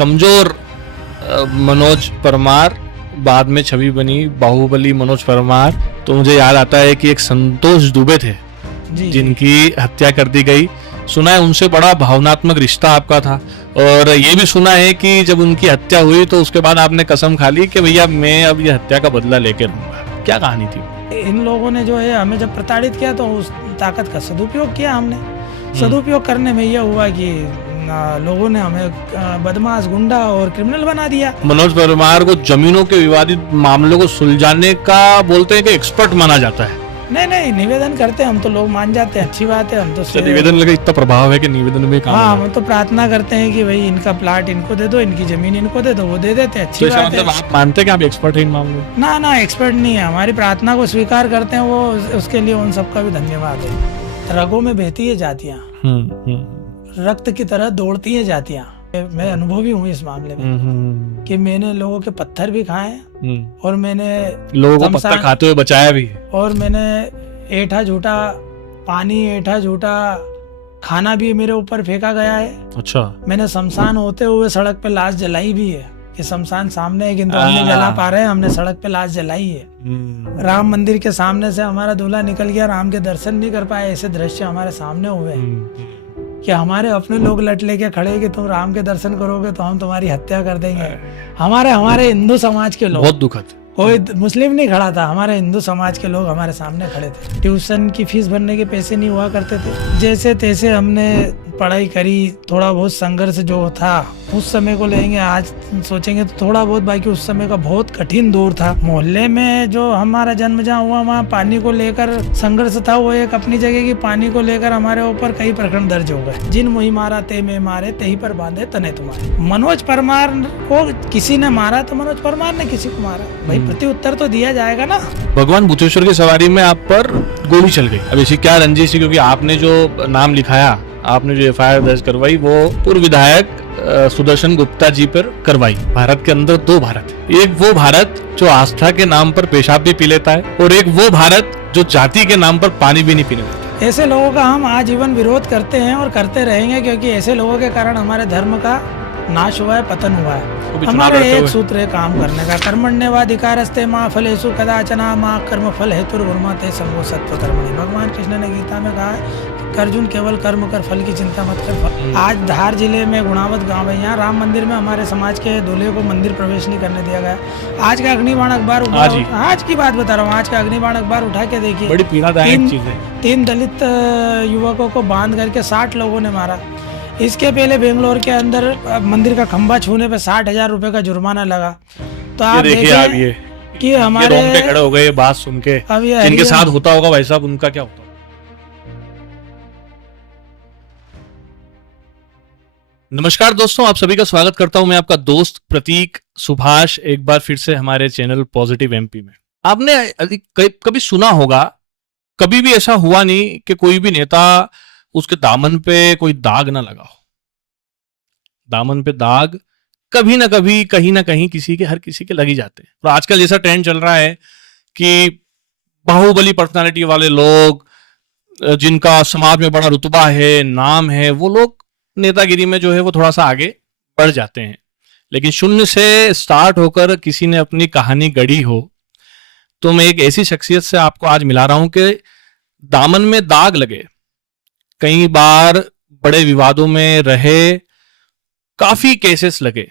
कमजोर मनोज परमार, बाद में छवि बनी बाहुबली मनोज परमार। तो मुझे याद आता है कि एक संतोष दुबे थे जिनकी हत्या कर दी गई। सुना है उनसे बड़ा भावनात्मक रिश्ता आपका था, और ये भी सुना है कि जब उनकी हत्या हुई तो उसके बाद आपने कसम खा ली कि भैया मैं अब ये हत्या का बदला लेके रहूंगा। क्या कहानी थी? इन लोगों ने जो है हमें जब प्रताड़ित किया तो उस ताकत का सदुपयोग किया हमने। सदुपयोग करने में यह हुआ कि लोगों ने हमें बदमाश, गुंडा और क्रिमिनल बना दिया। मनोज परमार को जमीनों के विवादित मामलों को सुलझाने का बोलते हैं कि एक्सपर्ट माना जाता है। नहीं, निवेदन करते हैं हम तो लोग मान जाते हैं, अच्छी बात है। हम तो निवेदन लगे इतना प्रभाव है कि निवेदन में काम। हाँ, हम तो प्रार्थना करते हैं कि भाई इनका प्लाट इनको दे दो, इनकी जमीन इनको दे दो, वो दे देते हैं, अच्छी बात है। मतलब आप मानते हैं कि आप एक्सपर्ट हैं इन मामलों में? ना, एक्सपर्ट नहीं है, हमारी प्रार्थना को स्वीकार करते हैं, वो उसके लिए उन सबका भी धन्यवाद है। रगों में बहती है जातियाँ, रक्त की तरह दौड़ती है जातियाँ। मैं अनुभवी हूँ इस मामले में कि मैंने लोगों के पत्थर भी खाए और मैंने लोगों को पत्थर खाते हुए बचाया भी, और मैंने ऐठा झूठा पानी, ऐठा झूठा खाना भी मेरे ऊपर फेंका गया है। अच्छा। मैंने शमशान होते हुए सड़क पे लाश जलाई भी है कि शमशान सामने है किंतु हम नहीं जला पा रहे हैं, हमने सड़क पे लाश जलाई है। राम मंदिर के सामने से हमारा दूल्हा निकल गया, राम के दर्शन नहीं कर पाए, ऐसे दृश्य हमारे सामने हुए कि हमारे अपने लोग लट लेके खड़े कि तुम राम के दर्शन करोगे तो हम तुम्हारी हत्या कर देंगे। हमारे हिंदू समाज के लोग, बहुत दुखद, कोई मुस्लिम नहीं खड़ा था, हमारे हिंदू समाज के लोग हमारे सामने खड़े थे। ट्यूशन की फीस भरने के पैसे नहीं हुआ करते थे, जैसे तैसे हमने पढ़ाई करी। थोड़ा बहुत संघर्ष जो था उस समय को लेंगे, आज सोचेंगे तो थोड़ा बहुत, बाकी उस समय का बहुत कठिन दौर था। मोहल्ले में जो हमारा जन्म जहाँ हुआ वहाँ पानी को लेकर संघर्ष था, वो एक अपनी जगह की। पानी को लेकर हमारे ऊपर कई प्रकरण दर्ज हो गए। जिन मुही मारा ते में मारे, ते ही पर बांधे तने तुम्हारे। मनोज परमार को किसी ने मारा तो मनोज परमार ने किसी को मारा, भाई प्रत्युत्तर तो दिया जाएगा ना। भगवान भूतेश्वर की सवारी में आप पर गोली चल गई। अब इसी क्या रंजिश, क्योंकि आपने जो नाम लिखाया, आपने जो एफआईआर दर्ज करवाई, वो पूर्व विधायक सुदर्शन गुप्ता जी पर करवाई। भारत के अंदर दो भारत, एक वो भारत जो आस्था के नाम पर पेशाब भी पी लेता है, और एक वो भारत जो जाति के नाम पर पानी भी नहीं पीने देता। ऐसे लोगों का हम आजीवन विरोध करते हैं और करते रहेंगे, क्योंकि ऐसे लोगों के कारण हमारे धर्म का नाश हुआ है, पतन हुआ है। हमारे एक सूत्र है काम करने का, कर्मण्येवाधिकारस्ते मां फलेषु कदाचन मां कर्म फल हेतुर्भुर्मा ते संगो सत्व कर्मणि। भगवान कृष्ण ने गीता में कहा है अर्जुन केवल कर्म कर, फल की चिंता मत कर। आज धार जिले में गुणावत गांव है, यहाँ राम मंदिर में हमारे समाज के दूल्हे को मंदिर प्रवेश नहीं करने दिया गया। आज का अग्निबाण अखबार, आज की बात बता रहा हूँ, आज का अग्निबाण अखबार उठा के देखिए, बड़ी पीड़ादायक चीज है। 3 दलित युवकों को बांध करके 60 लोगों ने मारा। इसके पहले बेंगलोर के अंदर मंदिर का खंभा छूने पे 60,000 रुपए का जुर्माना लगा। तो आप देखिए कि हमारे खड़े हो गए बात सुन के, जिनके साथ होता होगा भाई साहब, उनका क्या होता। नमस्कार दोस्तों, आप सभी का स्वागत करता हूं मैं, आपका दोस्त प्रतीक सुभाष, एक बार फिर से हमारे चैनल पॉजिटिव एमपी में। आपने कभी सुना होगा, कभी भी ऐसा हुआ नहीं कि कोई भी नेता उसके दामन पे कोई दाग ना लगा हो। दामन पे दाग कभी ना कभी, कहीं ना कहीं हर किसी के लग ही जाते हैं। और आजकल जैसा ट्रेंड चल रहा है कि बाहुबली पर्सनालिटी वाले लोग, जिनका समाज में बड़ा रुतबा है, नाम है, वो लोग नेतागिरी में जो है वो थोड़ा सा आगे बढ़ जाते हैं। लेकिन शून्य से स्टार्ट होकर किसी ने अपनी कहानी गढ़ी हो, तो मैं एक ऐसी शख्सियत से आपको आज मिला रहा हूं कि दामन में दाग लगे, कई बार बड़े विवादों में रहे, काफी केसेस लगे,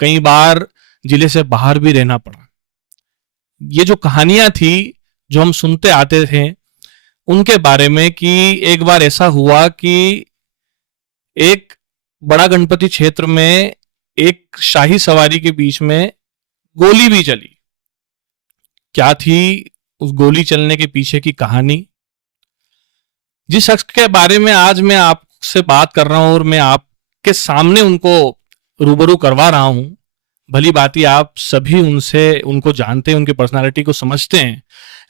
कई बार जिले से बाहर भी रहना पड़ा। ये जो कहानियां थी जो हम सुनते आते थे उनके बारे में, कि एक बार ऐसा हुआ कि एक बड़ा गणपति क्षेत्र में एक शाही सवारी के बीच में गोली भी चली। क्या थी उस गोली चलने के पीछे की कहानी? जिस शख्स के बारे में आज मैं आपसे बात कर रहा हूं और मैं आपके सामने उनको रूबरू करवा रहा हूं, भली बात ही आप सभी उनको जानते हैं, उनकी पर्सनालिटी को समझते हैं,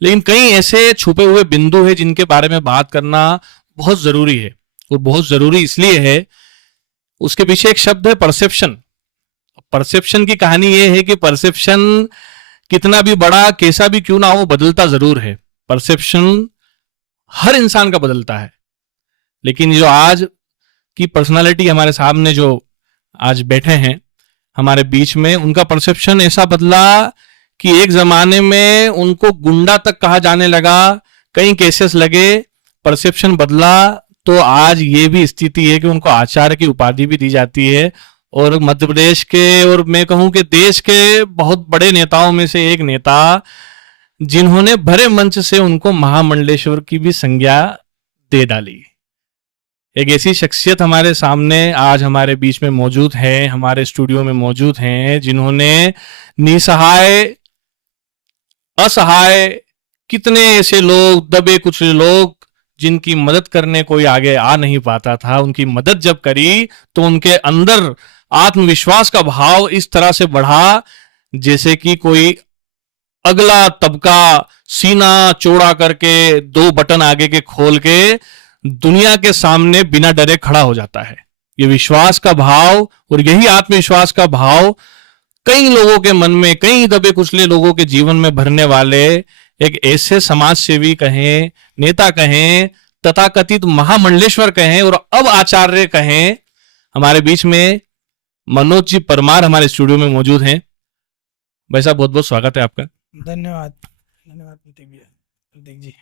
लेकिन कई ऐसे छुपे हुए बिंदु हैं जिनके बारे में बात करना बहुत जरूरी है। और बहुत जरूरी इसलिए है, उसके पीछे एक शब्द है परसेप्शन। परसेप्शन की कहानी यह है कि परसेप्शन कितना भी बड़ा, कैसा भी क्यों ना हो, बदलता जरूर है। परसेप्शन हर इंसान का बदलता है। लेकिन जो आज की पर्सनालिटी हमारे सामने जो आज बैठे हैं, हमारे बीच में। उनका परसेप्शन ऐसा बदला कि एक जमाने में उनको गुंडा तक कहा जाने लगा, कई केसेस लगे, परसेप्शन बदला, तो आज ये भी स्थिति है कि उनको आचार्य की उपाधि भी दी जाती है। और मध्य प्रदेश के, और मैं कहूं कि देश के बहुत बड़े नेताओं में से एक नेता, जिन्होंने भरे मंच से उनको महामंडलेश्वर की भी संज्ञा दे डाली। एक ऐसी शख्सियत हमारे सामने आज हमारे बीच में मौजूद है, हमारे स्टूडियो में मौजूद हैं, जिन्होंने निसहाय, असहाय, कितने ऐसे लोग, दबे कुचले लोग, जिनकी मदद करने कोई आगे आ नहीं पाता था, उनकी मदद जब करी तो उनके अंदर आत्मविश्वास का भाव इस तरह से बढ़ा जैसे कि कोई अगला तबका सीना चौड़ा करके 2 बटन आगे के खोल के दुनिया के सामने बिना डरे खड़ा हो जाता है। ये विश्वास का भाव और यही आत्मविश्वास का भाव कई लोगों के मन में, कई दबे कुचले लोगों के जीवन में भरने वाले एक ऐसे समाज सेवी कहें, नेता कहें, तथाकथित महामंडलेश्वर कहें और अब आचार्य कहें, हमारे बीच में मनोज जी परमार हमारे स्टूडियो में मौजूद हैं। भाई साहब, बहुत बहुत स्वागत है आपका। धन्यवाद, धन्यवाद प्रतीक जी।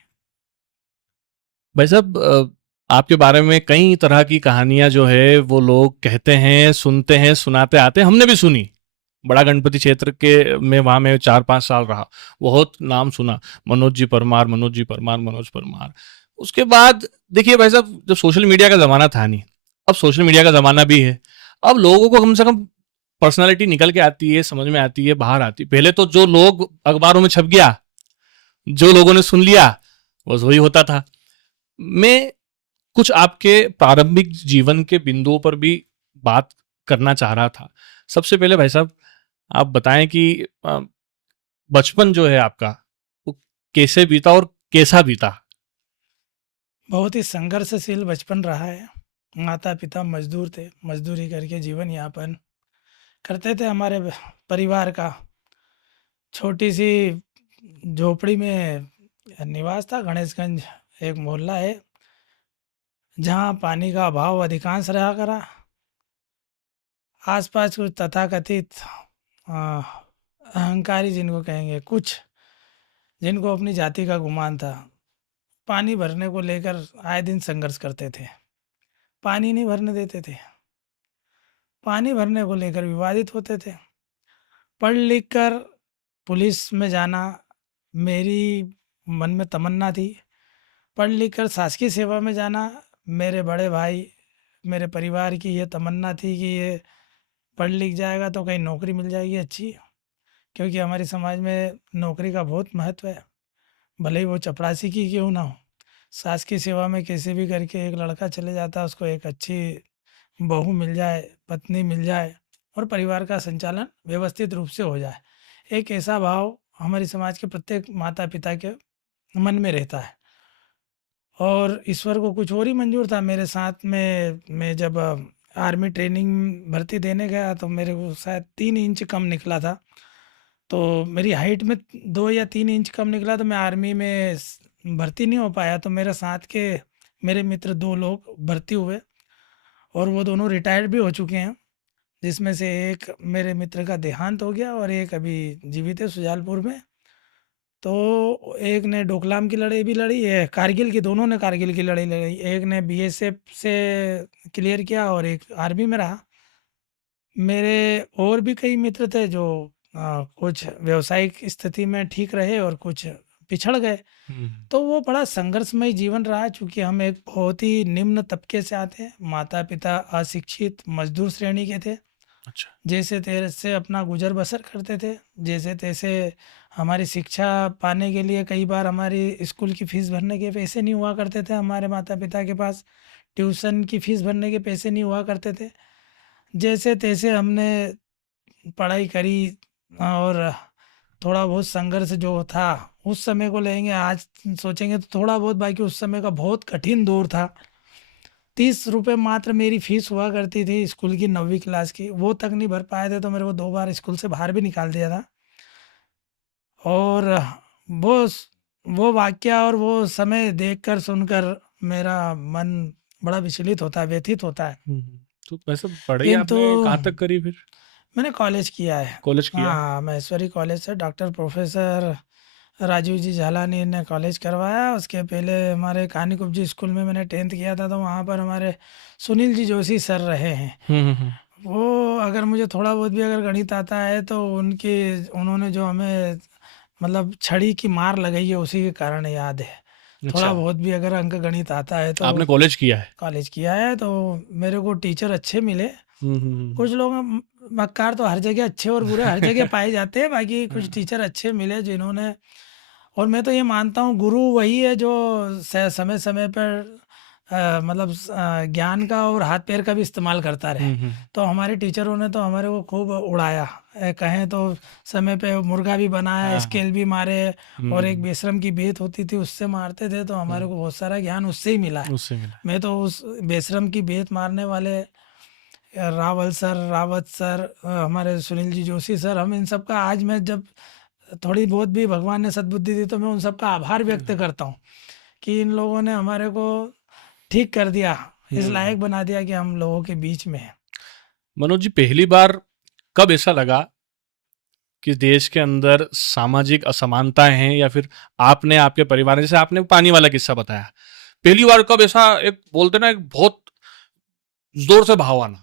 भाई साहब, आपके बारे में कई तरह की कहानियां जो है वो लोग कहते हैं, सुनते हैं, सुनाते आते हैं। हमने भी सुनी, बड़ा गणपति क्षेत्र के में वहां में 4-5 साल रहा, बहुत नाम सुना, मनोज जी परमार, मनोज जी परमार, मनोज परमार। उसके बाद देखिए भाई साहब, जब सोशल मीडिया का जमाना था नहीं, अब सोशल मीडिया का जमाना भी है। अब लोगों को कम से कम पर्सनालिटी निकल के आती है, समझ में आती है, बाहर आती है। पहले तो जो लोग अखबारों में छप गया, जो लोगों ने सुन लिया, बस वही होता था। मैं कुछ आपके प्रारंभिक जीवन के बिंदुओं पर भी बात करना चाह रहा था। सबसे पहले भाई साहब, आप बताएं कि बचपन जो है आपका वो कैसे बीता और कैसा बीता? बहुत ही संघर्षशील बचपन रहा है। माता पिता मजदूर थे, मजदूरी करके जीवन यापन करते थे। हमारे परिवार का छोटी सी झोपड़ी में निवास था। गणेशगंज एक मोहल्ला है जहाँ पानी का अभाव अधिकांश रहा करा। आसपास कुछ तथाकथित अहंकारी जिनको कहेंगे, कुछ जिनको अपनी जाति का गुमान था, पानी भरने को लेकर आए दिन संघर्ष करते थे। पानी नहीं भरने देते थे, पानी भरने को लेकर विवादित होते थे। पढ़ लिख कर पुलिस में जाना मेरी मन में तमन्ना थी। पढ़ लिख कर शासकीय सेवा में जाना मेरे बड़े भाई, मेरे परिवार की ये तमन्ना थी कि ये पढ़ लिख जाएगा तो कहीं नौकरी मिल जाएगी अच्छी, क्योंकि हमारे समाज में नौकरी का बहुत महत्व है। भले ही वो चपरासी की क्यों ना हो, शासकीय सेवा में कैसे भी करके एक लड़का चले जाता है, उसको एक अच्छी बहू मिल जाए, पत्नी मिल जाए और परिवार का संचालन व्यवस्थित रूप से हो जाए। एक ऐसा भाव हमारे समाज के प्रत्येक माता पिता के मन में रहता है। और ईश्वर को कुछ और ही मंजूर था। मेरे साथ में मैं जब आर्मी ट्रेनिंग भर्ती देने गया तो मेरे को शायद 3 इंच कम निकला था। तो मेरी हाइट में 2 या 3 इंच कम निकला, तो मैं आर्मी में भर्ती नहीं हो पाया। तो मेरे साथ के मेरे मित्र 2 लोग भर्ती हुए और वो दोनों रिटायर्ड भी हो चुके हैं, जिसमें से एक मेरे मित्र का देहांत हो गया और एक अभी जीवित है सुजालपुर में। तो एक ने डोकलाम की लड़ाई भी लड़ी है, कारगिल की, दोनों ने कारगिल की लड़ाई लड़ी। एक ने बीएसएफ से क्लियर किया और एक आर्मी में रहा। मेरे और भी कई मित्र थे जो कुछ व्यावसायिक स्थिति में ठीक रहे और कुछ पिछड़ गए। तो वो बड़ा संघर्षमय जीवन रहा, चूँकि हम एक बहुत ही निम्न तबके से आते हैं। माता पिता अशिक्षित मजदूर श्रेणी के थे। अच्छा। जैसे तैसे अपना गुजर बसर करते थे, जैसे तैसे हमारी शिक्षा पाने के लिए कई बार हमारी स्कूल की फ़ीस भरने के पैसे नहीं हुआ करते थे हमारे माता पिता के पास, ट्यूशन की फ़ीस भरने के पैसे नहीं हुआ करते थे। जैसे तैसे हमने पढ़ाई करी और थोड़ा बहुत संघर्ष जो था उस समय को लेंगे, आज सोचेंगे तो थोड़ा बहुत, बाकी उस समय का बहुत कठिन दौर था। 30 रुपये मात्र मेरी फ़ीस हुआ करती थी स्कूल की 9वीं क्लास की, वो तक नहीं भर पाए थे तो मेरे को 2 बार स्कूल से बाहर भी निकाल दिया था। और वो वाक़या और वो समय देखकर सुनकर मेरा मन बड़ा विचलित होता है, व्यथित होता है। तो वैसे पढ़ाई किंतु आपने कहाँ तक करी फिर? मैंने कॉलेज किया है। कॉलेज किया है? हाँ, महेश्वरी कॉलेज से डॉक्टर प्रोफेसर राजीव जी झालानी ने कॉलेज करवाया। उसके पहले हमारे कहानी कुब्जी स्कूल में मैंने 10th किया था, तो वहाँ पर हमारे सुनील जी जोशी सर रहे हैं। वो अगर मुझे थोड़ा बहुत भी अगर गणित आता है तो उन्होंने जो हमें मतलब छड़ी की मार लगाई है उसी के कारण याद है। थोड़ा अच्छा, बहुत भी अगर अंक गणित आता है तो आपने कॉलेज किया है? कॉलेज किया है, तो मेरे को टीचर अच्छे मिले। हम्म। कुछ लोग मक्कार तो हर जगह अच्छे और बुरे हर जगह पाए जाते हैं, बाकी कुछ टीचर अच्छे मिले जिन्होंने, और मैं तो ये मानता हूँ गुरु वही है जो समय समय पर मतलब ज्ञान का और हाथ पैर का भी इस्तेमाल करता रहे। तो हमारे टीचरों ने तो हमारे को खूब उड़ाया, कहें तो समय पे मुर्गा भी बनाया, हाँ, स्केल भी मारे, और एक हम्म, बेशरम की बेत होती थी उससे मारते थे, तो हमारे को बहुत सारा ज्ञान उससे ही मिला है। उससे मिला। मैं तो उस बेशरम की बेत मारने वाले रावल सर, रावत सर, हमारे सुनील जी जोशी सर, हम इन सब का आज मैं जब थोड़ी बहुत भी भगवान ने सद्बुद्धि दी तो मैं उन सब का आभार व्यक्त करता हूँ कि इन लोगों ने हमारे को ठीक कर दिया, इस लायक बना दिया कि हम लोगों के बीच में है। मनोज जी, पहली बार कब ऐसा लगा कि देश के अंदर सामाजिक असमानताएं हैं, या फिर आपने आपके परिवार, जैसे आपने पानी वाला किस्सा बताया, पहली बार कब ऐसा एक बोलते ना, एक बहुत जोर से भाव आना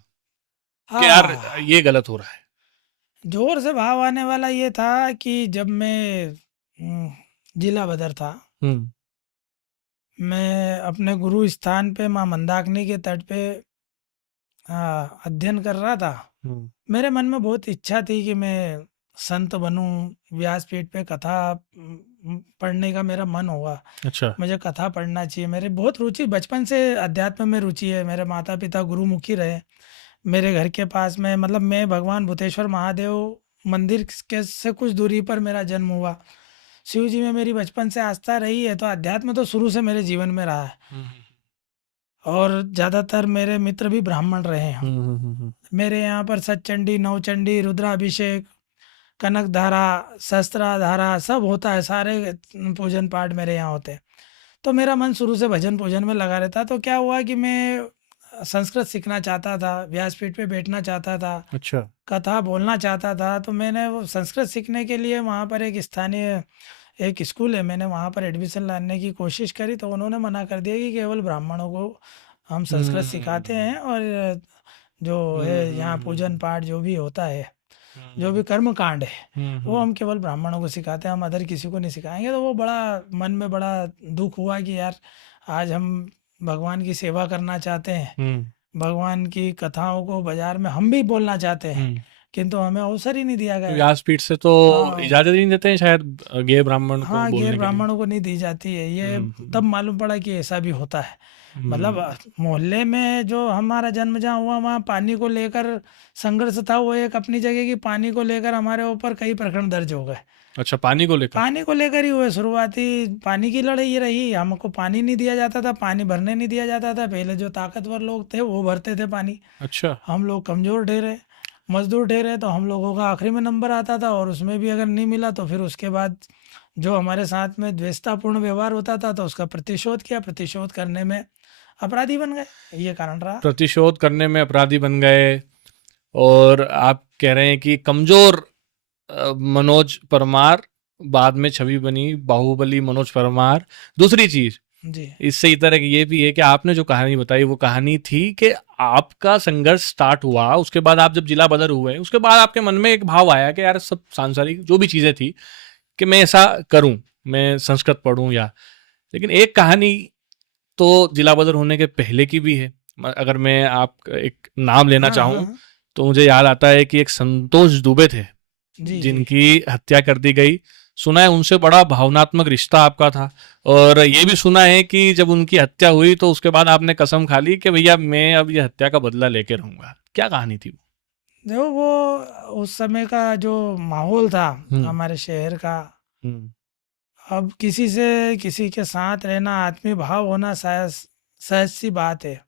कि यार हाँ, ये गलत हो रहा है? जोर से भाव आने वाला ये था कि जब मैं जिला बदर था, हम्म। मैं अपने गुरु स्थान पे माँ मंदाकिनी के तट पे अध्ययन कर रहा था। हम्म। मेरे मन में बहुत इच्छा थी कि मैं संत बनूं, व्यासपीठ पे कथा पढ़ने का मेरा मन होगा, अच्छा। मुझे कथा पढ़ना चाहिए। मेरी बहुत रुचि बचपन से अध्यात्म में रुचि है, मेरे माता पिता गुरुमुखी रहे। मेरे घर के पास में मतलब मैं भगवान भूतेश्वर महादेव मंदिर के से कुछ दूरी पर मेरा जन्म हुआ। शिव जी में मेरी बचपन से आस्था रही है, तो अध्यात्म तो शुरू से मेरे जीवन में रहा है। और ज़्यादातर मेरे मित्र भी ब्राह्मण रहे हैं। मेरे यहाँ पर सतचंडी, नवचंडी, रुद्राभिषेक, कनक धारा, शस्त्रा धारा सब होता है, सारे पूजन पाठ मेरे यहाँ होते हैं। तो मेरा मन शुरू से भजन पूजन में लगा रहता। तो क्या हुआ कि मैं संस्कृत सीखना चाहता था, व्यासपीठ पे बैठना चाहता था, अच्छा। कथा बोलना चाहता था। तो मैंने वो संस्कृत सीखने के लिए वहाँ पर एक स्थानीय एक स्कूल है, मैंने वहाँ पर एडमिशन लाने की कोशिश करी, तो उन्होंने मना कर दिया कि केवल ब्राह्मणों को हम संस्कृत सिखाते हैं, और जो है यहाँ पूजन पाठ जो भी होता है, जो भी कर्म कांड है, वो हम केवल ब्राह्मणों को सिखाते हैं, हम अदर किसी को नहीं सिखाएंगे। तो वो बड़ा मन में बड़ा दुख हुआ कि यार आज हम भगवान की सेवा करना चाहते हैं, भगवान की कथाओं को बाजार में हम भी बोलना चाहते हैं, किंतु हमें अवसर ही नहीं दिया गया। व्यासपीठ से तो हाँ, इजाजत ही नहीं देते हैं शायद गैर ब्राह्मण को हाँ, बोलने गैर के लिए। ब्राह्मणों को नहीं दी जाती है ये। तब मालूम पड़ा कि ऐसा भी होता है। मतलब मोहल्ले में जो हमारा जन्म जहाँ हुआ वहाँ पानी को लेकर संघर्ष था, वो एक अपनी जगह की, पानी को लेकर हमारे ऊपर कई प्रकरण दर्ज हो गए। अच्छा, पानी को लेकर? पानी को लेकर ही हुए, शुरुआती पानी की लड़ाई रही। हमको पानी नहीं दिया जाता था, पानी भरने नहीं दिया जाता था। पहले जो ताकतवर लोग थे वो भरते थे पानी, अच्छा। हम लोग कमज़ोर ठहरे, मजदूर ठहरे, तो हम लोगों का आखिरी में नंबर आता था, और उसमें भी अगर नहीं मिला तो फिर उसके बाद जो हमारे साथ में द्वेषतापूर्ण व्यवहार होता था तो उसका प्रतिशोध किया, प्रतिशोध करने में अपराधी बन गए, ये कारण रहा। प्रतिशोध करने में अपराधी बन गए। और आप कह रहे हैं कि कमजोर मनोज परमार बाद में छवि बनी बाहुबली मनोज परमार। दूसरी चीज जी, इससे इस तरह की ये भी है कि आपने जो कहानी बताई वो कहानी थी कि आपका संघर्ष स्टार्ट हुआ, उसके बाद आप जब जिला बदर हुए, उसके बाद आपके मन में एक भाव आया कि यार सब सांसारिक जो भी चीजें थी कि मैं ऐसा करूं, मैं संस्कृत पढ़ूं या। लेकिन एक कहानी तो जिला बदर होने के पहले की भी है। अगर मैं आप एक नाम लेना हाँ, चाहूं हाँ, तो मुझे याद आता है कि एक संतोष दुबे थे जी, जी, जिनकी हत्या कर दी गई। सुना है उनसे बड़ा भावनात्मक रिश्ता आपका था, और ये भी सुना है कि जब उनकी हत्या हुई तो उसके बाद आपने कसम खा ली कि भैया मैं अब ये हत्या का बदला लेके रहूंगा। क्या कहानी थी वो? जो वो उस समय का जो माहौल था हमारे शहर का, हम्म। अब किसी से किसी के साथ रहना, आत्मीय भाव होना शायद सहज सी बात है।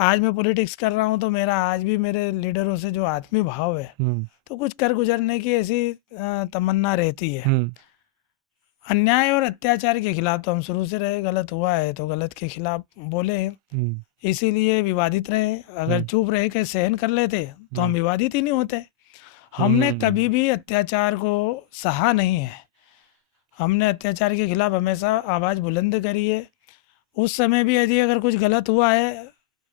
आज मैं पॉलिटिक्स कर रहा हूँ तो मेरा आज भी मेरे लीडरों से जो आत्मीय भाव है, तो कुछ कर गुजरने की ऐसी तमन्ना रहती है। अन्याय और अत्याचार के खिलाफ तो हम शुरू से रहे, गलत हुआ है तो गलत के खिलाफ बोले हैं, इसीलिए विवादित रहे। अगर चुप रहे के सहन कर लेते तो हम विवादित ही नहीं होते। हमने कभी भी अत्याचार को सहा नहीं है। हमने अत्याचार के खिलाफ हमेशा आवाज़ बुलंद करी है। उस समय भी यदि अगर कुछ गलत हुआ है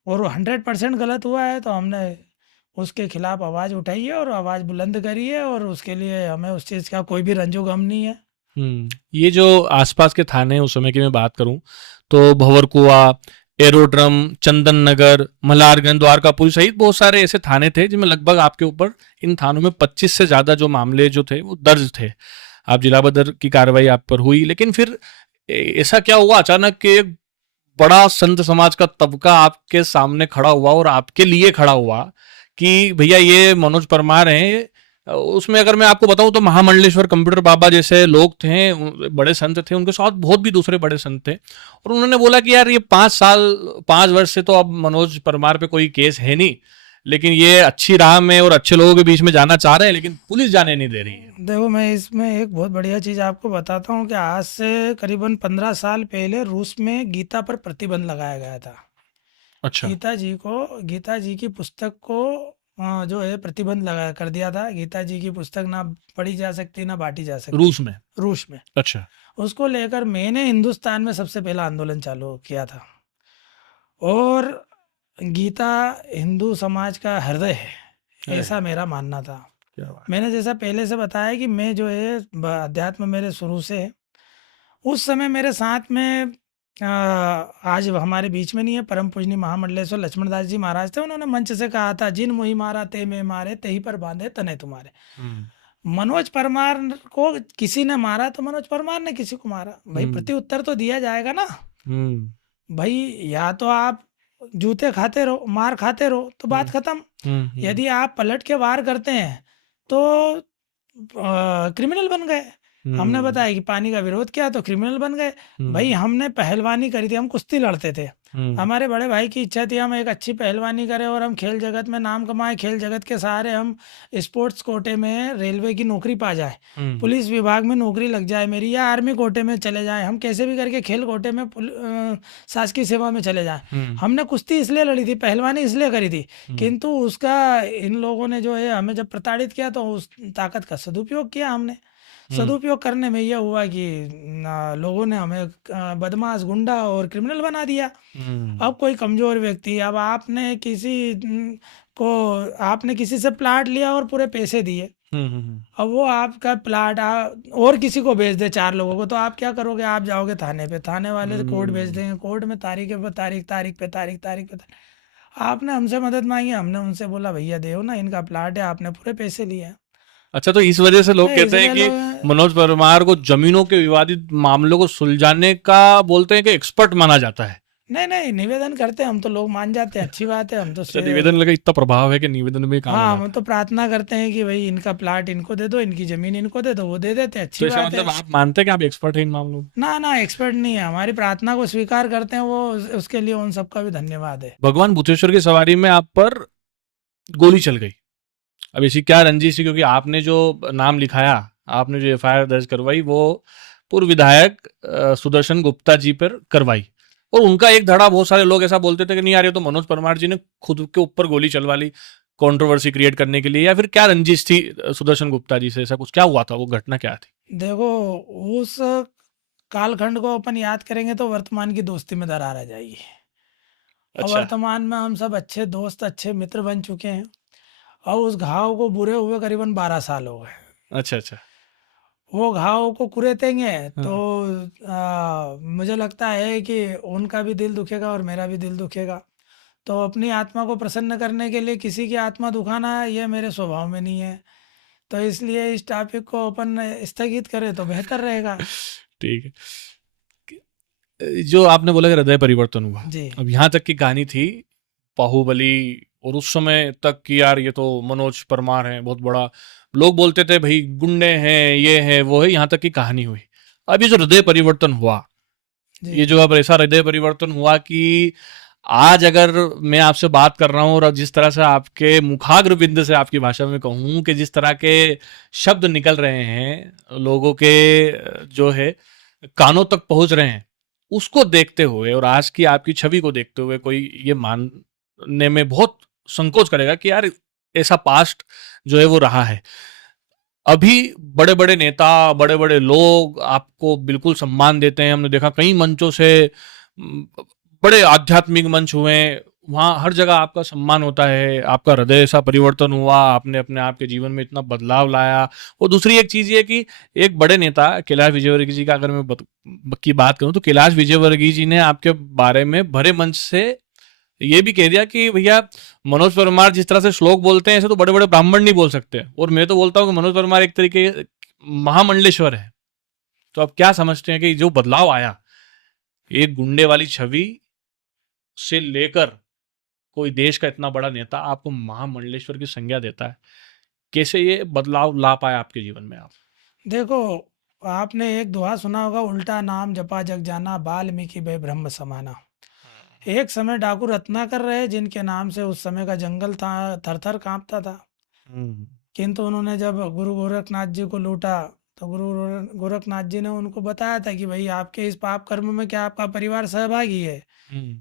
और 100% गलत हुआ है तो हमने उसके खिलाफ आवाज़ उठाई है और आवाज़ बुलंद करी है, और उसके लिए हमें उस चीज़ का कोई भी रंजो गम नहीं है। ये जो आसपास के थाने उस समय की मैं बात करूं तो भंवरकुआ, एरोड्रम, चंदन नगर, मल्हारगंज, द्वारकापुरी सहित बहुत सारे ऐसे थाने थे जिनमें लगभग आपके ऊपर इन थानों में 25 से ज्यादा जो मामले जो थे वो दर्ज थे। आप जिला बदर की कार्रवाई आप पर हुई, लेकिन फिर ऐसा क्या हुआ अचानक कि एक बड़ा संत समाज का तबका आपके सामने खड़ा हुआ और आपके लिए खड़ा हुआ कि भैया ये मनोज परमार हैं। उसमें अगर मैं आपको बताऊं तो महामंडलेश्वर कंप्यूटर बाबा जैसे लोग थे, बड़े संत थे, उनके साथ बहुत भी दूसरे बड़े संत थे, और उन्होंने बोला कि यार ये 5 वर्ष से तो अब मनोज परमार पे कोई केस है नहीं, लेकिन ये अच्छी राह में और अच्छे लोगों के बीच में जाना चाह रहे हैं, लेकिन पुलिस जाने नहीं दे रही है। देखो, मैं इसमें एक बहुत बढ़िया चीज़ आपको बताता हूँ कि आज से करीबन 15 साल पहले रूस में गीता पर प्रतिबंध लगाया गया था। अच्छा। गीता जी की पुस्तक को जो है प्रतिबंध लगा कर दिया था। गीता जी की पुस्तक ना पढ़ी जा सकती ना बांटी जा सकती रूस में। अच्छा। उसको लेकर मैंने हिंदुस्तान में सबसे पहला आंदोलन चालू किया था, और गीता हिंदू समाज का हृदय है, ऐसा मेरा मानना था। क्या बात। मैंने जैसा पहले से बताया कि मैं जो है अध्यात्म मेरे शुरू से है। उस समय मेरे साथ में आज हमारे बीच में नहीं है, परम पूजनीय महामंडलेश्वर लक्ष्मणदास जी महाराज थे। उन्होंने मंच से कहा था, जिन मोहि मारा ते में मारे, ते ही पर बांधे तने तुम्हारे। मनोज परमार को किसी ने मारा तो मनोज परमार ने किसी को मारा, भाई प्रति उत्तर तो दिया जाएगा ना। भाई या तो आप जूते खाते रहो, मार खाते रहो, तो बात खत्म। यदि आप पलट के वार करते हैं तो क्रिमिनल बन गए। हमने बताया कि पानी का विरोध किया तो क्रिमिनल बन गए। भाई हमने पहलवानी करी थी, हम कुश्ती लड़ते थे। हमारे बड़े भाई की इच्छा थी हम एक अच्छी पहलवानी करें और हम खेल जगत में नाम कमाए, खेल जगत के सहारे हम स्पोर्ट्स कोटे में रेलवे की नौकरी पा जाए, पुलिस विभाग में नौकरी लग जाए मेरी, या आर्मी कोटे में चले जाए, हम कैसे भी करके खेल कोटे में शासकीय सेवा में चले जाए। हमने कुश्ती इसलिए लड़ी थी, पहलवानी इसलिए करी थी, किंतु उसका इन लोगों ने जो है हमें जब प्रताड़ित किया तो उस ताकत का सदुपयोग किया। हमने सदुपयोग करने में यह हुआ कि लोगों ने हमें बदमाश, गुंडा और क्रिमिनल बना दिया। अब कोई कमजोर व्यक्ति, अब आपने किसी से प्लाट लिया और पूरे पैसे दिए, अब वो आपका प्लाट और किसी को भेज दे 4 लोगों को, तो आप क्या करोगे? आप जाओगे थाने पे, थाने वाले कोर्ट भेज देंगे, कोर्ट में तारीख पे तारीख। आपने हमसे मदद मांगी, हमने उनसे बोला भैया दे ना, इनका प्लाट है, आपने पूरे पैसे लिए। अच्छा, तो इस वजह से लोग कहते हैं कि मनोज परमार को जमीनों के विवादित मामलों को सुलझाने का बोलते हैं कि एक्सपर्ट माना जाता है। नहीं, निवेदन करते हैं हम तो, लोग मान जाते हैं, अच्छी बात है। हम तो निवेदन लगा इतना प्रभाव है कि निवेदन में काम। हाँ, हम तो प्रार्थना करते हैं कि भाई इनका प्लाट इनको दे दो, इनकी जमीन इनको दे दो, वो दे देते हैं, अच्छी बात है। आप मानते हैं कि आप एक्सपर्ट हैं इन मामलों में? ना, एक्सपर्ट नहीं है, हमारी प्रार्थना को स्वीकार करते हैं वो, उसके लिए उन सबका भी धन्यवाद है। भगवान भूतेश्वर की सवारी में आप पर गोली चल गई, अब इसी क्या रंजिश, क्योंकि आपने जो नाम लिखाया, आपने जो एफआईआर दर्ज करवाई वो पूर्व विधायक सुदर्शन गुप्ता जी पर करवाई, और उनका एक धड़ा बहुत सारे लोग ऐसा बोलते थे कि नहीं यार ये तो मनोज परमार जी ने खुद के ऊपर गोली चलवा ली कंट्रोवर्सी क्रिएट करने के लिए, या फिर क्या रंजिश थी सुदर्शन गुप्ता जी से? ऐसा कुछ क्या हुआ था, वो घटना क्या थी? देखो, उस कालखंड को अपन याद करेंगे तो वर्तमान की दोस्ती में दरार आ जाएगी। और वर्तमान में हम सब अच्छे दोस्त, अच्छे मित्र बन चुके हैं, और उस घाव को बुरे हुए करीबन 12 साल हो गए। अच्छा। वो घाव को कुरेतेंगे तो मुझे लगता है कि उनका भी दिल दुखेगा और मेरा भी दिल दुखेगा। तो अपनी आत्मा को प्रसन्न करने के लिए किसी की आत्मा दुखाना, ये मेरे स्वभाव में नहीं है, तो इसलिए इस टॉपिक को अपन स्थगित करें तो बेहतर रहेगा। ठीक है। जो आपने बोला कि हृदय परिवर्तन हुआ जी, अब यहाँ तक की कहानी थी बाहुबली, और उस समय तक कि यार ये तो मनोज परमार है, बहुत बड़ा, लोग बोलते थे भाई गुंडे हैं, ये है वो है, यहाँ तक की कहानी हुई। अब ये जो हृदय परिवर्तन हुआ, ये जो अब ऐसा हृदय परिवर्तन हुआ कि आज अगर मैं आपसे बात कर रहा हूँ और जिस तरह से आपके मुखाग्र बिंद से, आपकी भाषा में कहूँ कि जिस तरह के शब्द निकल रहे हैं लोगों के, जो है कानों तक पहुंच रहे हैं, उसको देखते हुए और आज की आपकी छवि को देखते हुए कोई ये मानने में बहुत संकोच करेगा कि यार ऐसा पास्ट जो है वो रहा है। अभी बड़े बड़े नेता, बड़े बड़े लोग आपको बिल्कुल सम्मान देते हैं। हमने देखा कई मंचों से, बड़े आध्यात्मिक मंच हुए, वहाँ हर जगह आपका सम्मान होता है। आपका हृदय ऐसा परिवर्तन हुआ, आपने अपने आप के जीवन में इतना बदलाव लाया। और दूसरी एक चीज ये कि एक बड़े नेता कैलाश विजयवर्गीय जी का अगर मैं की बात करूं, तो कैलाश विजयवर्गीय जी ने आपके बारे में भरे मंच से ये भी कह दिया कि भैया मनोज परमार जिस तरह से श्लोक बोलते हैं ऐसे तो बड़े बड़े ब्राह्मण नहीं बोल सकते। और मैं तो बोलता हूँ कि मनोज परमार एक तरीके महामंडलेश्वर है। तो आप क्या समझते हैं कि जो बदलाव आया, एक गुंडे वाली छवि से लेकर कोई देश का इतना बड़ा नेता आपको महामंडलेश्वर की संज्ञा देता है, कैसे ये बदलाव ला पाए आपके जीवन में आप? देखो, आपने एक दोहा सुना होगा, उल्टा नाम जपा जग जाना, वाल्मीकि भय ब्रह्म समाना। एक समय डाकू रत्नाकर रहे, जिनके नाम से उस समय का जंगल था थर थर कांपता था। हम्म। किंतु उन्होंने जब गुरु गोरखनाथ जी को लूटा, तो गोरखनाथ जी ने उनको बताया था कि भाई आपके इस पाप कर्म में क्या आपका परिवार सहभागी है? हम्म।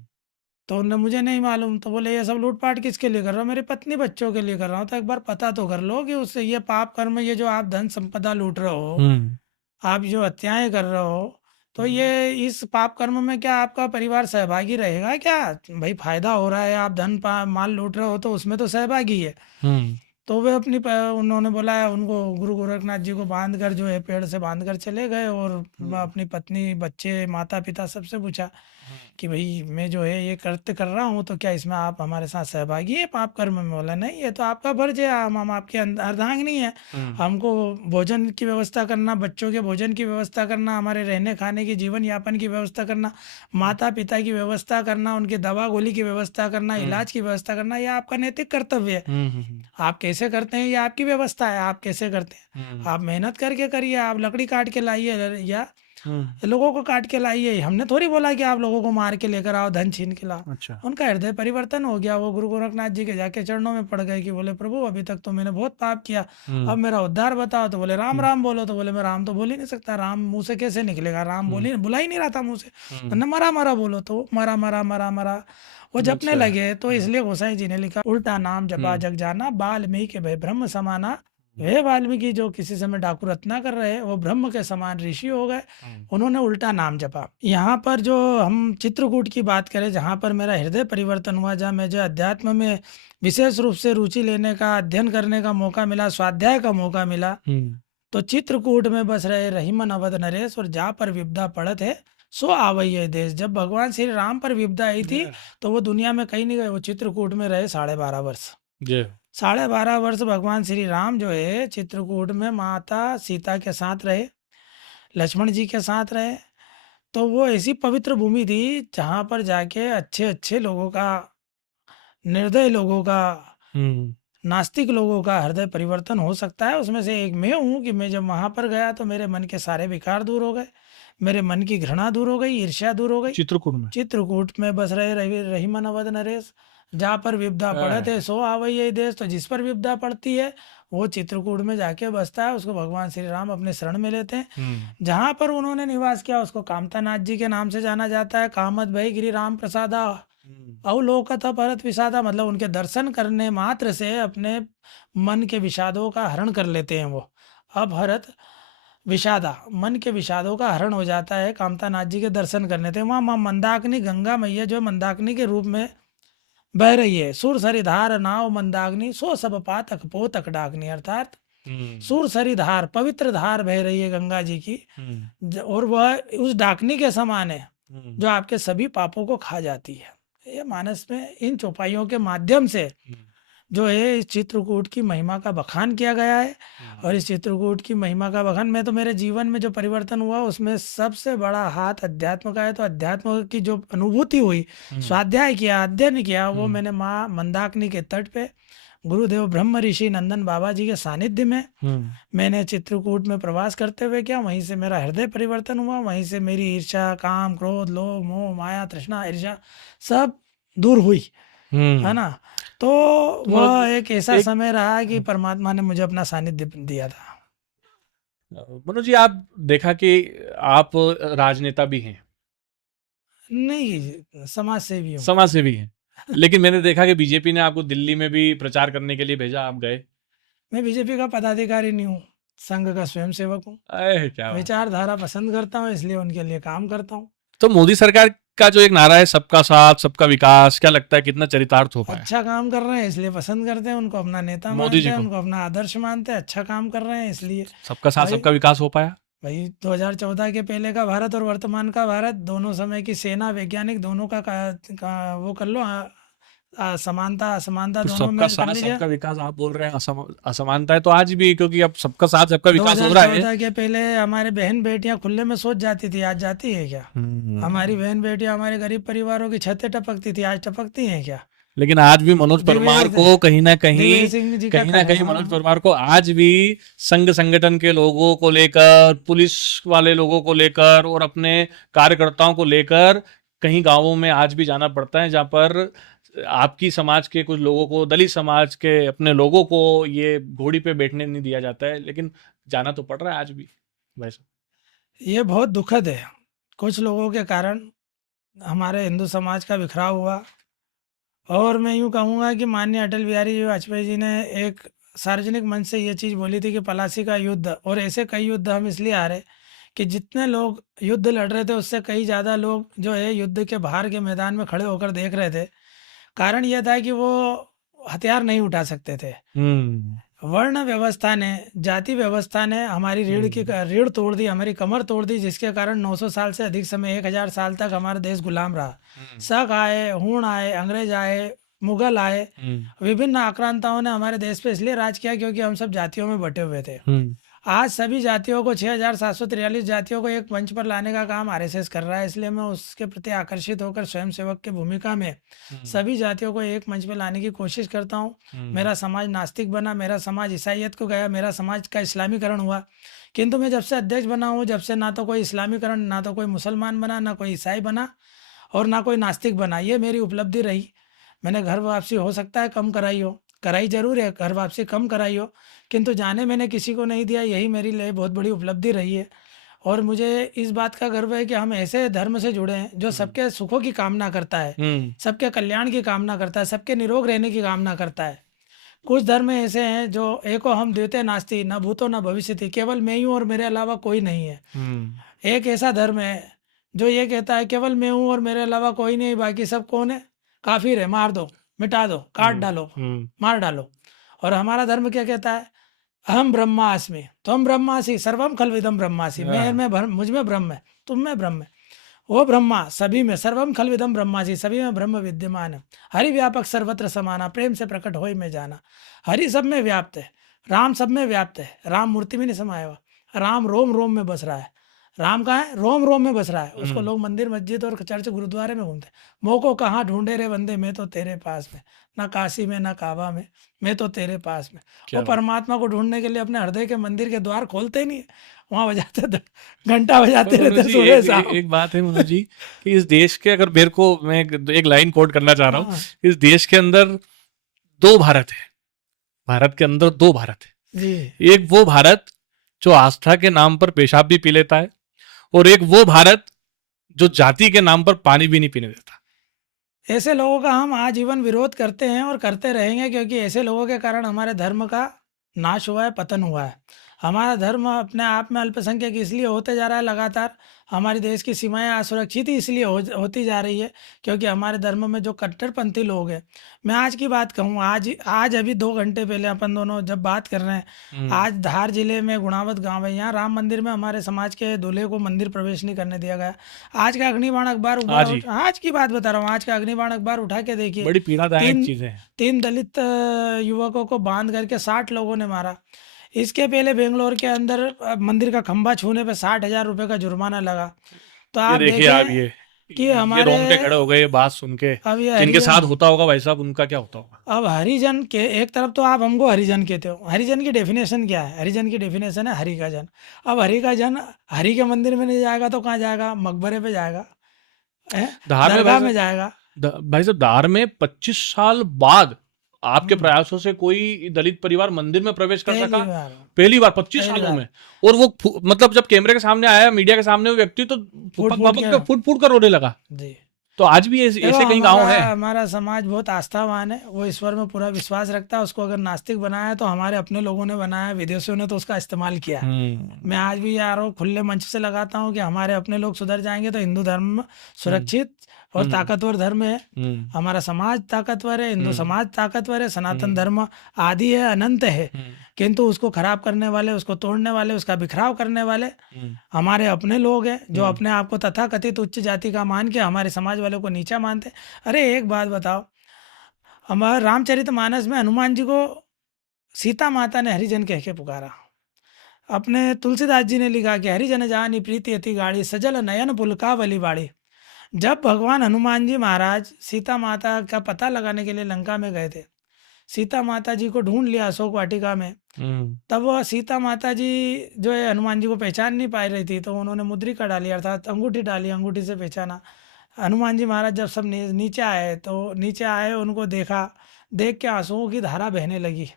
तो उन्होंने, मुझे नहीं मालूम। तो बोले, ये सब लूटपाट किसके लिए कर रहा हूँ? मेरी पत्नी बच्चों के लिए कर रहा हूँ। तो एक बार पता तो कर लो कि उससे ये पाप कर्म, ये जो आप धन संपदा लूट रहे हो, हम्म। आप जो हत्याएं कर रहे हो, तो हम्म। ये इस पाप कर्म में क्या आपका परिवार सहभागी रहेगा क्या? भाई फायदा हो रहा है, आप माल लूट रहे हो, तो उसमें तो सहभागी है। हम्म। तो वे उन्होंने बोला, उनको गुरु गोरखनाथ जी को बांध कर, जो है पेड़ से बांध कर चले गए, और अपनी पत्नी, बच्चे, माता पिता सबसे पूछा कि भाई मैं जो है ये कृत्य कर रहा हूँ, तो क्या इसमें आप हमारे साथ सहभागी है पाप कर्म में? बोला, नहीं, ये तो आपका फर्ज है, हम आपके अर्धांगिनी है। हमको भोजन की व्यवस्था करना, बच्चों के भोजन की व्यवस्था करना, हमारे रहने खाने की, जीवन यापन की व्यवस्था करना, माता पिता की व्यवस्था करना, उनके दवा गोली की व्यवस्था करना, इलाज की व्यवस्था करना, ये आपका नैतिक कर्तव्य है। आप कैसे करते हैं ये आपकी व्यवस्था है, आप कैसे करते हैं? आप मेहनत करके करिए, आप लकड़ी काट के लाइए या लोगों को काट के लाइए। हमने थोड़ी बोला कि आप लोगों को मार के लेकर आओ, धन छीन के लाओ। अच्छा। उनका हृदय परिवर्तन हो गया, वो गुरु गोरखनाथ जी के जाके चरणों में पड़ गए कि बोले, प्रभु अभी तक तो मैंने बहुत पाप किया, अब मेरा उद्धार बताओ। तो बोले, राम राम बोलो। तो बोले, मैं राम तो बोल ही नहीं सकता, राम मुंह से कैसे निकलेगा? राम बुला ही नहीं रहा था मुंह से। मैंने मरा मरा बोलो, तो मरा मरा मरा मरा वो जपने अच्छा। लगे। तो इसलिए गोसाई जी ने लिखा, उल्टा नाम जपा जग जाना, वाल्मीकि भय ब्रह्म समाना। वे वाल्मीकि जो किसी समय डाकू रत्ना कर रहे, वो ब्रह्म के समान ऋषि हो गए। उन्होंने उल्टा नाम जपा। यहाँ पर जो हम चित्रकूट की बात करें, जहाँ पर मेरा हृदय परिवर्तन हुआ, जहाँ मुझे अध्यात्म में विशेष रूप से रुचि लेने का, अध्ययन करने का मौका मिला, स्वाध्याय का मौका मिला, तो चित्रकूट में बस रहे रहीमन अवध नरेश, और जा पर विपदा पड़त है सो आवैये देश। जब भगवान श्री राम पर विपदा आई थी, तो वो दुनिया में कहीं नहीं गए, वो चित्रकूट में रहे 12.5 वर्ष। 12.5 वर्ष भगवान श्री राम जो है चित्रकूट में माता सीता के साथ रहे, लक्ष्मण जी के साथ रहे। तो वो ऐसी पवित्र भूमि थी जहाँ पर जाके अच्छे अच्छे लोगों का, निर्दय लोगों का, नास्तिक लोगों का हृदय परिवर्तन हो सकता है। उसमें से एक मैं हूँ कि मैं जब वहां पर गया, तो मेरे मन के सारे विकार दूर हो गए, मेरे मन की घृणा दूर हो गई, ईर्ष्या दूर हो गई। चित्रकूट में बस रहे रहीमन अवध नरेश। जहाँ पर विपदा पड़त है सो आवैये देश। तो जिस पर विपदा पड़ती है वो चित्रकूट में जाके बसता है, उसको भगवान श्री राम अपने शरण में लेते हैं। जहाँ पर उन्होंने निवास किया उसको कामतानाथ जी के नाम से जाना जाता है। कामत भई गिरि राम प्रसादा अवलोकत भरत विषादा, मतलब उनके दर्शन करने मात्र से अपने मन के विषादों का हरण कर लेते हैं वो। अब भरत विषादा, मन के विषादों का हरण हो जाता है कामतानाथ जी के दर्शन करने थे। वहाँ माँ मंदाकिनी, गंगा मैया जो मंदाकिनी के रूप में बह रही है। सुर सरी धार नाव मंदाकिनी, सो सब पातक पोतक डाकनी, अर्थात सुर सरी धार, पवित्र धार बह रही है गंगा जी की, और वह उस डाकनी के समान है जो आपके सभी पापों को खा जाती है। ये मानस में इन चौपाइयों के माध्यम से जो है इस चित्रकूट की महिमा का बखान किया गया है। और इस चित्रकूट की महिमा का बखान, मैं तो मेरे जीवन में जो परिवर्तन हुआ उसमें सबसे बड़ा हाथ अध्यात्म का है। तो अध्यात्म की जो अनुभूति हुई, स्वाध्याय किया, अध्ययन किया, वो मैंने माँ मंदाकिनी के तट पे गुरुदेव ब्रह्म ऋषि नंदन बाबा जी के सानिध्य में मैंने चित्रकूट में प्रवास करते हुए किया। वहीं से मेरा हृदय परिवर्तन हुआ, वहीं से मेरी ईर्ष्या, काम, क्रोध, लोभ, मोह, माया, तृष्णा, ईर्ष्या सब दूर हुई, है ना। तो वह एक ऐसा समय रहा कि परमात्मा ने मुझे अपना सानिध्य दिया था। मनोज जी, आप देखा कि आप राजनेता भी हैं, नहीं, समाज सेवी हूँ। समाज सेवी हैं, लेकिन मैंने देखा कि बीजेपी ने आपको दिल्ली में भी प्रचार करने के लिए भेजा, आप गए। मैं बीजेपी का पदाधिकारी नहीं हूँ, संघ का स्वयंसेवक हूँ। अरे क्या बात। विचारधारा पसंद करता हूँ, इसलिए उनके लिए काम करता हूँ। तो मोदी सरकार का जो एक नारा है सबका साथ सबका विकास, क्या लगता है कितना चरितार्थ हो पाया? अच्छा काम कर रहे हैं इसलिए पसंद करते हैं उनको, अपना नेता मोदी मानते जी हैं, को उनको अपना आदर्श मानते हैं। अच्छा काम कर रहे हैं इसलिए। सबका साथ भाई सबका विकास हो पाया। भाई 2014 के पहले का भारत और वर्तमान का भारत, दोनों समय की सेना, वैज्ञानिक, दोनों का वो कर लो। समानता असमानता तो दोनों सबका में कर साथ लीजिए। सबका विकास आप बोल रहे हैं, असमानता है तो आज भी, क्योंकि अब सबका साथ सबका विकास हो रहा है। 2014 के पहले हमारे बहन बेटियां खुले में सोच जाती थी, आज जाती है क्या? हमारी बहन बेटियां हमारे गरीब परिवारों की छतें टपकती थी, आज टपकती हैं क्या? लेकिन आज भी मनोज परमार को कहीं ना दिग्विजय सिंह जी का कहीं मनोज परमार को आज भी संघ संगठन के लोगों को लेकर, पुलिस वाले लोगों को लेकर और अपने कार्यकर्ताओं को लेकर कहीं गांवों में आज भी जाना पड़ता है, जहां पर आपकी समाज के कुछ लोगों को, दलित समाज के अपने लोगों को ये घोड़ी पे बैठने नहीं दिया जाता है, लेकिन जाना तो पड़ रहा है आज भी वैसे। ये बहुत दुखद है। कुछ लोगों के कारण हमारे हिंदू समाज का बिखराव हुआ। और मैं यूँ कहूँगा कि माननीय अटल बिहारी वाजपेयी जी ने एक सार्वजनिक मंच से ये चीज़ बोली थी कि पलासी का युद्ध, और ऐसे कई युद्ध हम इसलिए हारे कि जितने लोग युद्ध लड़ रहे थे उससे कई ज़्यादा लोग जो है युद्ध के बाहर के मैदान में खड़े होकर देख रहे थे। कारण यह था कि वो हथियार नहीं उठा सकते थे। वर्ण व्यवस्था ने, जाति व्यवस्था ने हमारी रीढ़ तोड़ दी, हमारी कमर तोड़ दी, जिसके कारण 900 साल से अधिक समय, 1000 साल तक हमारा देश गुलाम रहा। शक आए, हूण आए, अंग्रेज आए, मुगल आए, विभिन्न आक्रांताओं ने हमारे देश पे इसलिए राज किया क्योंकि हम सब जातियों में बटे हुए थे। आज सभी जातियों को, 6743 जातियों को एक मंच पर लाने का काम आरएसएस कर रहा है। इसलिए मैं उसके प्रति आकर्षित होकर स्वयंसेवक की भूमिका में सभी जातियों को एक मंच पर लाने की कोशिश करता हूँ। मेरा समाज नास्तिक बना, मेरा समाज ईसाइयत को गया, मेरा समाज का इस्लामीकरण हुआ। किंतु मैं जब से अध्यक्ष बना हूँ, जब से ना तो कोई इस्लामीकरण, ना तो कोई मुसलमान बना, ना कोई ईसाई बना और ना कोई नास्तिक बना। ये मेरी उपलब्धि रही। मैंने घर वापसी हो सकता है कम कराई हो, कराई जरूर है, घर वापसी कम कराई हो, किंतु जाने मैंने किसी को नहीं दिया। यही मेरी लिए बहुत बड़ी उपलब्धि रही है। और मुझे इस बात का गर्व है कि हम ऐसे धर्म से जुड़े हैं जो सबके सुखों की कामना करता है, सबके कल्याण की कामना करता है, सबके निरोग रहने की कामना करता है। कुछ धर्म ऐसे हैं जो एको हम द्वितीय नास्ति, न भूतो न भविष्यति, केवल मैं ही हूँ और मेरे अलावा कोई नहीं है। एक ऐसा धर्म है जो ये कहता है केवल मैं हूँ और मेरे अलावा कोई नहीं, बाकी सब कौन है? काफिर है, मार दो, मिटा दो, काट डालो, मार डालो। और हमारा धर्म क्या कहता है? अहम ब्रह्मास्मि, तुम ब्रह्मासि, सर्वम खलविदम ब्रह्मासि। मैं मुझ में ब्रह्म है, तुम में ब्रह्म है, वो ब्रह्मा सभी में, सर्वम खलविदम ब्रह्मासि, सभी में ब्रह्म विद्यमान है। हरि व्यापक सर्वत्र समाना, प्रेम से प्रकट होई में जाना। हरि सब में व्याप्त है, राम सब में व्याप्त है। राम मूर्ति में नहीं समाया हुआ, राम रोम रोम में बस रहा है। राम कहाँ है? रोम रोम में बस रहा है। उसको लोग मंदिर मस्जिद और चर्च गुरुद्वारे में घूमते। मोह को कहाँ ढूंढे रे बंदे, मैं तो तेरे पास में, ना काशी में ना काबा में, मैं तो तेरे पास में। वो परमात्मा को ढूंढने के लिए अपने हृदय के मंदिर के द्वार खोलते ही नहीं है, वहां बजाते घंटा बजाते रहते सुबह शाम। एक बात है मनोज जी कि इस देश के, अगर मेरे को, मैं एक लाइन कोट करना चाह रहा हूँ, इस देश के अंदर दो भारत है, भारत के अंदर दो भारत है जी। एक वो भारत जो आस्था के नाम पर पेशाब भी पी लेता है, और एक वो भारत जो जाति के नाम पर पानी भी नहीं पीने देता। ऐसे लोगों का हम आजीवन विरोध करते हैं और करते रहेंगे, क्योंकि ऐसे लोगों के कारण हमारे धर्म का नाश हुआ है, पतन हुआ है। हमारा धर्म अपने आप में अल्पसंख्यक इसलिए होते जा रहा है लगातार, हमारी देश की सीमाएं असुरक्षित ही इसलिए होती जा रही है क्योंकि हमारे धर्म में जो कट्टरपंथी लोग हैं। मैं आज की बात कहूँ, आज अभी 2 घंटे पहले अपन दोनों जब बात कर रहे हैं, आज धार जिले में गुणावत गांव है, यहाँ राम मंदिर में हमारे समाज के दूल्हे को मंदिर प्रवेश नहीं करने दिया गया। आज का अग्निबाण अखबार, आज की बात बता रहा हूँ, आज का अग्निबाण अखबार उठा के देखिए, बड़ी पीड़ादायक चीज है। 3 दलित युवकों को बांध करके 60 लोगों ने मारा। इसके पहले बेंगलोर के अंदर मंदिर का खंभा छूने पे 60,000 रुपए का जुर्माना लगा। तो आप देखिए कि हमारे रोंगटे खड़े हो गए बात सुन के। जिनके साथ होता होगा भाई साहब, उनका क्या होता होगा? अब हरिजन के एक तरफ तो आप हमको हरिजन कहते हो, हरिजन की डेफिनेशन क्या है? हरिजन की डेफिनेशन है हरि का जन। अब हरि का जन हरि के मंदिर में नहीं जाएगा तो कहाँ जाएगा? मकबरे पे जाएगा, दरगाह में जाएगा। भाई साहब, धार में 25 साल बाद आपके प्रयासों से कोई दलित परिवार मंदिर में प्रवेश कर सका, पहली बार 25 सालों में। और वो मतलब जब कैमरे के सामने आया, मीडिया के सामने, वो व्यक्ति तो फुट कर रोने लगा जी। तो आज भी ऐसे देखो, कहीं गांव है? हमारा समाज बहुत आस्थावान है, वो ईश्वर में पूरा विश्वास रखता है। उसको अगर नास्तिक बनाया है तो हमारे अपने लोगों ने बनाया, विदेशियों ने तो उसका इस्तेमाल किया है। मैं आज भी यार वो खुले मंच से लगाता हूँ कि हमारे अपने लोग सुधर जाएंगे तो हिंदू धर्म सुरक्षित और ताकतवर धर्म है। हमारा समाज ताकतवर है, हिंदू समाज ताकतवर है, सनातन धर्म आदि है, अनंत है। किंतु उसको खराब करने वाले, उसको तोड़ने वाले, उसका बिखराव करने वाले हमारे अपने लोग हैं, जो अपने आप को तथाकथित उच्च जाति का मान के हमारे समाज वालों को नीचा मानते। अरे एक बात बताओ, हमारे रामचरितमानस में हनुमान जी को सीता माता ने हरिजन कह के पुकारा। अपने तुलसीदास जी ने लिखा कि हरिजन जानी प्रीति अति गाढ़ी, सजल नयन पुलकावली बाड़ी। जब भगवान हनुमान जी महाराज सीता माता का पता लगाने के लिए लंका में गए थे, सीता माता जी को ढूंढ लिया अशोक वाटिका में, तब वह सीता माता जी जो है हनुमान जी को पहचान नहीं पा रही थी, तो उन्होंने मुद्रिका डाली, अर्थात अंगूठी डाली, अंगूठी से पहचाना। हनुमान जी महाराज जब सब नीचे आए तो नीचे आए, उनको देखा, देख के आंसुओं की धारा बहने लगी।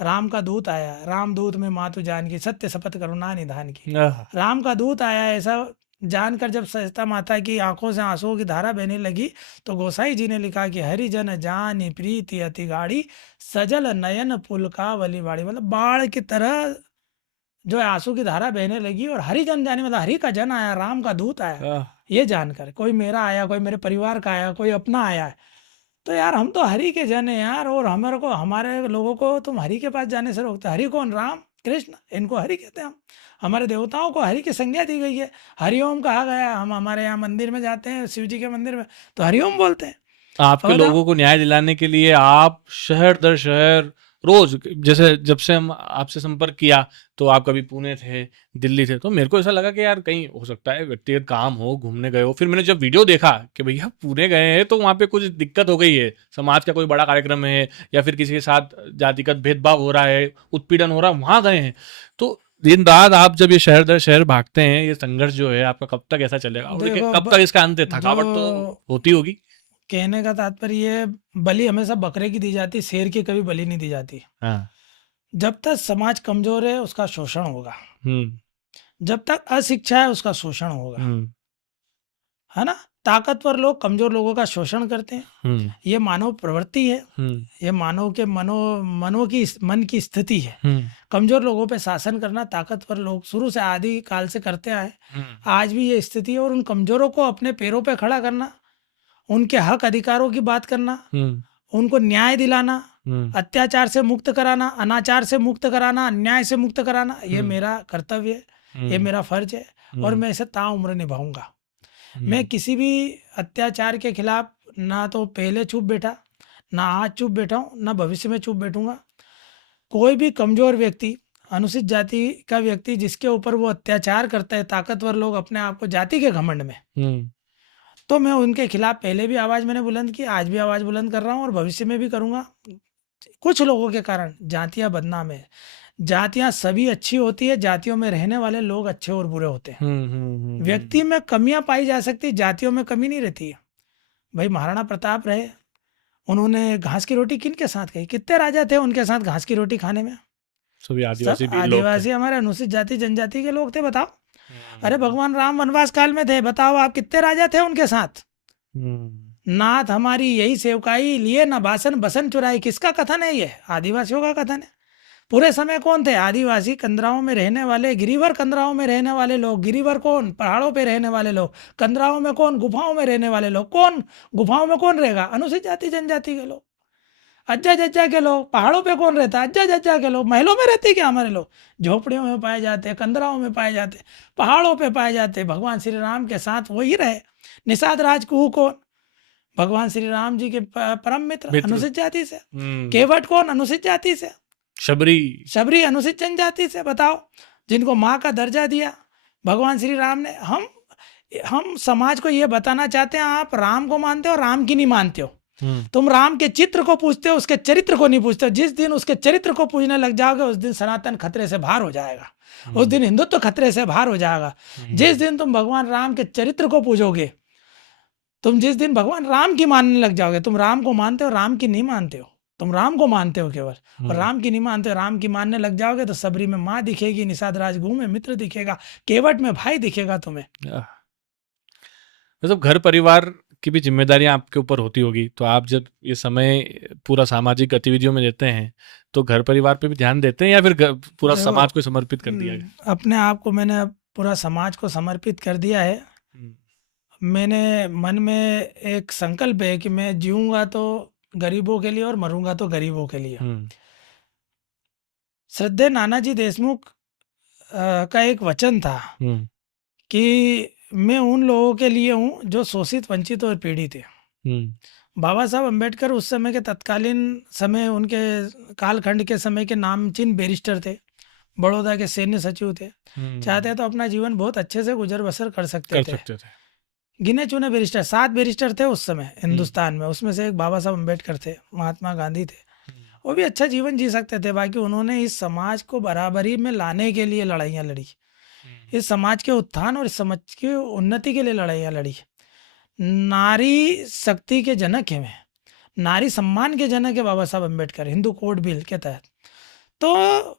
राम का दूत आया, राम दूत में मातु जानकी, सत्य शपथ करुणा निधान की। राम का दूत आया ऐसा जानकर जब सीता माता की आंखों से आंसुओं की धारा बहने लगी, तो गोसाई जी ने लिखा कि हरिजन जानी प्रीति अति गाढ़ी, सजल नयन पुलकावली बाड़ी। मतलब बाढ़ की तरह जो है आंसू की धारा बहने लगी। और हरिजन जानी मतलब हरि का जन आया, राम का दूत आया, ये जानकर। कोई मेरा आया, कोई मेरे परिवार का आया, कोई अपना आया है। तो यार हम तो हरि के जन है यार, और हमारे को, हमारे लोगों को तुम हरि के पास जाने से रोकते। हरि कौन? राम कृष्ण, इनको हरि कहते हैं हम। हमारे देवताओं को हरि की संज्ञा दी गई है, हरिओम कहा गया है। हम हमारे यहाँ मंदिर में जाते हैं, शिव जी के मंदिर में, तो हरिओम बोलते हैं। आपके लोगों को न्याय दिलाने के लिए आप शहर दर शहर रोज, जैसे जब से हम आपसे संपर्क किया तो आप कभी पुणे थे, दिल्ली थे, तो मेरे को ऐसा लगा कि यार कहीं हो सकता है व्यक्तिगत काम हो, घूमने गए हो। फिर मैंने जब वीडियो देखा कि भैया पुणे गए हैं तो वहाँ पे कुछ दिक्कत हो गई है, समाज का कोई बड़ा कार्यक्रम है या फिर किसी के साथ जातिगत भेदभाव हो रहा है, उत्पीड़न हो रहा है, वहाँ गए हैं। तो दिन रात आप जब ये शहर दर शहर भागते हैं, ये संघर्ष जो है आपका कब तक ऐसा चलेगा? और कब तक इसका अंत है? थकावट तो होती होगी। कहने का तात्पर्य ये, बलि हमेशा बकरे की दी जाती, शेर की कभी बलि नहीं दी जाती। जब तक समाज कमजोर है उसका शोषण होगा, जब तक अशिक्षा है उसका शोषण होगा, है ना। ताकतवर लोग कमजोर लोगों का शोषण करते हैं, ये मानव प्रवृत्ति है, ये मानव के मन की स्थिति है। कमजोर लोगों पे शासन करना ताकतवर लोग शुरू से आदि काल से करते आए, आज भी ये स्थिति है। और उन कमजोरों को अपने पैरों पे खड़ा करना, उनके हक अधिकारों की बात करना, उनको न्याय दिलाना, अत्याचार से मुक्त कराना, अनाचार से मुक्त कराना, अन्याय से मुक्त कराना, ये मेरा कर्तव्य है, ये मेरा फर्ज है, और मैं इसे ताउम्र निभाऊंगा। मैं किसी भी अत्याचार के खिलाफ ना तो पहले चुप बैठा, ना आज चुप बैठा हूँ, ना भविष्य में चुप बैठूंगा। कोई भी कमजोर व्यक्ति, अनुसूचित जाति का व्यक्ति जिसके ऊपर वो अत्याचार करता है, ताकतवर लोग अपने आप को जाति के घमंड में, तो मैं उनके खिलाफ पहले भी आवाज मैंने बुलंद की, आज भी आवाज बुलंद कर रहा हूँ और भविष्य में भी करूंगा। कुछ लोगों के कारण जातियां बदनाम है। जातियां सभी अच्छी होती है, जातियों में रहने वाले लोग अच्छे और बुरे होते हैं। व्यक्ति में कमियां पाई जा सकती, जातियों में कमी नहीं रहती है। भाई महाराणा प्रताप रहे, उन्होंने घास की रोटी किन के साथ खाई? कितने राजा थे उनके साथ घास की रोटी खाने में? सभी आदिवासी भी लोग थे। आदिवासी हमारे अनुसूचित जाति जनजाति के लोग थे। बताओ, अरे भगवान राम वनवास काल में थे, बताओ आप कितने राजा थे उनके साथ? नाथ हमारी यही सेवकाई लिए, न बासन बसन चुराई। किसका कथन है ये? आदिवासियों का कथन है। पूरे समय कौन थे? आदिवासी, कंदराओं में रहने वाले, गिरिवर कंदराओं में रहने वाले लोग। गिरिवर कौन? पहाड़ों पे रहने वाले लोग। कंदराओं में कौन? गुफाओं में रहने वाले लोग। कौन गुफाओं में कौन रहेगा? अनुसूचित जाति जनजाति के लोग, अज्जा जज्जा के लोग। पहाड़ों पे कौन रहता? अज्जा जज्जा के लोग। महलों में रहते क्या हमारे लोग? झोपड़ियों में पाए जाते, कंदराओं में पाए जाते, पहाड़ों पे पाए जाते। भगवान श्री राम के साथ वही रहे। निषाद राजकुहू कौन? भगवान श्री राम जी के परम मित्र, अनुसूचित जाति से। केवट कौन? अनुसूचित जाति से। शबरी अनुसूचित जनजाति से। बताओ, जिनको माँ का दर्जा दिया भगवान श्री राम ने। हम समाज को ये बताना चाहते हैं, आप राम को मानते हो, राम की नहीं मानते हो। तुम राम के चित्र को पूछते हो, उसके चरित्र को नहीं पूछते हो। जिस दिन उसके चरित्र को पूछने लग जाओगे, उस दिन सनातन खतरे से बाहर हो जाएगा, उस दिन हिंदुत्व खतरे से बाहर हो जाएगा। जिस दिन तुम भगवान राम के चरित्र को पूछोगे, तुम जिस दिन भगवान राम की मानने लग जाओगे, तुम राम को मानते हो, राम की नहीं मानते हो। तुम राम को मानते हो केवल, और राम की नहीं मानते हो। राम की मानने लग जाओगे तो सबरी में माँ दिखेगी, निषाद राजगुहू में मित्र दिखेगा, केवट में भाई दिखेगा तुम्हें। मतलब घर परिवार की भी जिम्मेदारियां आपके ऊपर होती होगी, तो आप जब ये समय पूरा सामाजिक गतिविधियों में देते हैं तो घर परिवार पे भी ध्यान देते हैं या फिर पूरा देखो, समाज को समर्पित कर दिया गया? अपने आप को मैंने अब पूरा समाज को समर्पित कर दिया है। हम्म, मैंने मन में एक संकल्प है कि मैं जीऊँगा तो गरीबों के लिए और मरूँगा तो गरीबों के लिए। हम्म, श्रद्धेय नानाजी देशमुख का एक वचन था हम्म, कि मैं उन लोगों के लिए हूँ जो शोषित, वंचित और पीड़ित है। हम्म, बाबा साहब अम्बेडकर उस समय के तत्कालीन समय, उनके कालखंड के समय के नामचीन बैरिस्टर थे, बड़ौदा के सैन्य सचिव थे। चाहते तो अपना जीवन बहुत अच्छे से गुजर बसर कर सकते कर थे। सकते थे। गिने चुने बैरिस्टर, 7 बैरिस्टर थे उस समय हिंदुस्तान में, उसमें से एक बाबा साहब अम्बेडकर थे, महात्मा गांधी थे। वो भी अच्छा जीवन जी सकते थे, बाकी उन्होंने इस समाज को बराबरी में लाने के लिए लड़ाइयाँ लड़ी, इस समाज के उत्थान और इस समाज की उन्नति के लिए लड़ाइयाँ लड़ी। नारी शक्ति के जनक हैं, नारी सम्मान के जनक है बाबा साहब अम्बेडकर, हिंदू कोड बिल के तहत। तो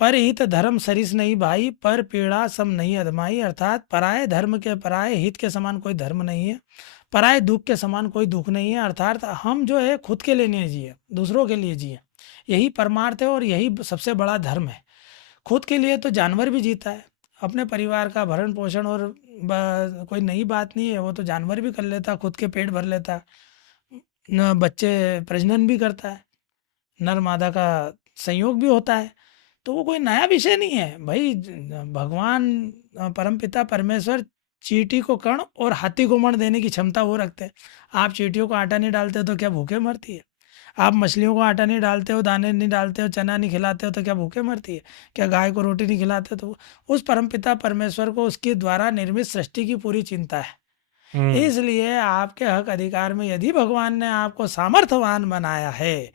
पर हित धर्म सरिस नहीं भाई, पर पीड़ा सम नहीं अधमाई, अर्थात पराये धर्म के पराये हित के समान कोई धर्म नहीं है, पराये दुख के समान कोई दुख नहीं है। अर्थात हम जो है खुद के लिए नहीं जिए, दूसरों के लिए जिए, यही परमार्थ है और यही सबसे बड़ा धर्म है। खुद के लिए तो जानवर भी जीता है, अपने परिवार का भरण पोषण और कोई नई बात नहीं है, वो तो जानवर भी कर लेता, खुद के पेट भर लेता, न बच्चे प्रजनन भी करता है, नर मादा का संयोग भी होता है। तो वो कोई नया विषय नहीं है भाई। भगवान परमपिता परमेश्वर चींटी को कण और हाथी को मण देने की क्षमता वो रखते हैं। आप चींटियों को आटा नहीं डालते हो तो क्या भूखे मरती है? आप मछलियों को आटा नहीं डालते हो, दाने नहीं डालते हो, चना नहीं खिलाते हो तो क्या भूखे मरती है? क्या गाय को रोटी नहीं खिलाते? तो उस परमपिता परमेश्वर को उसके द्वारा निर्मित सृष्टि की पूरी चिंता है। इसलिए आपके हक अधिकार में यदि भगवान ने आपको सामर्थ्यवान बनाया है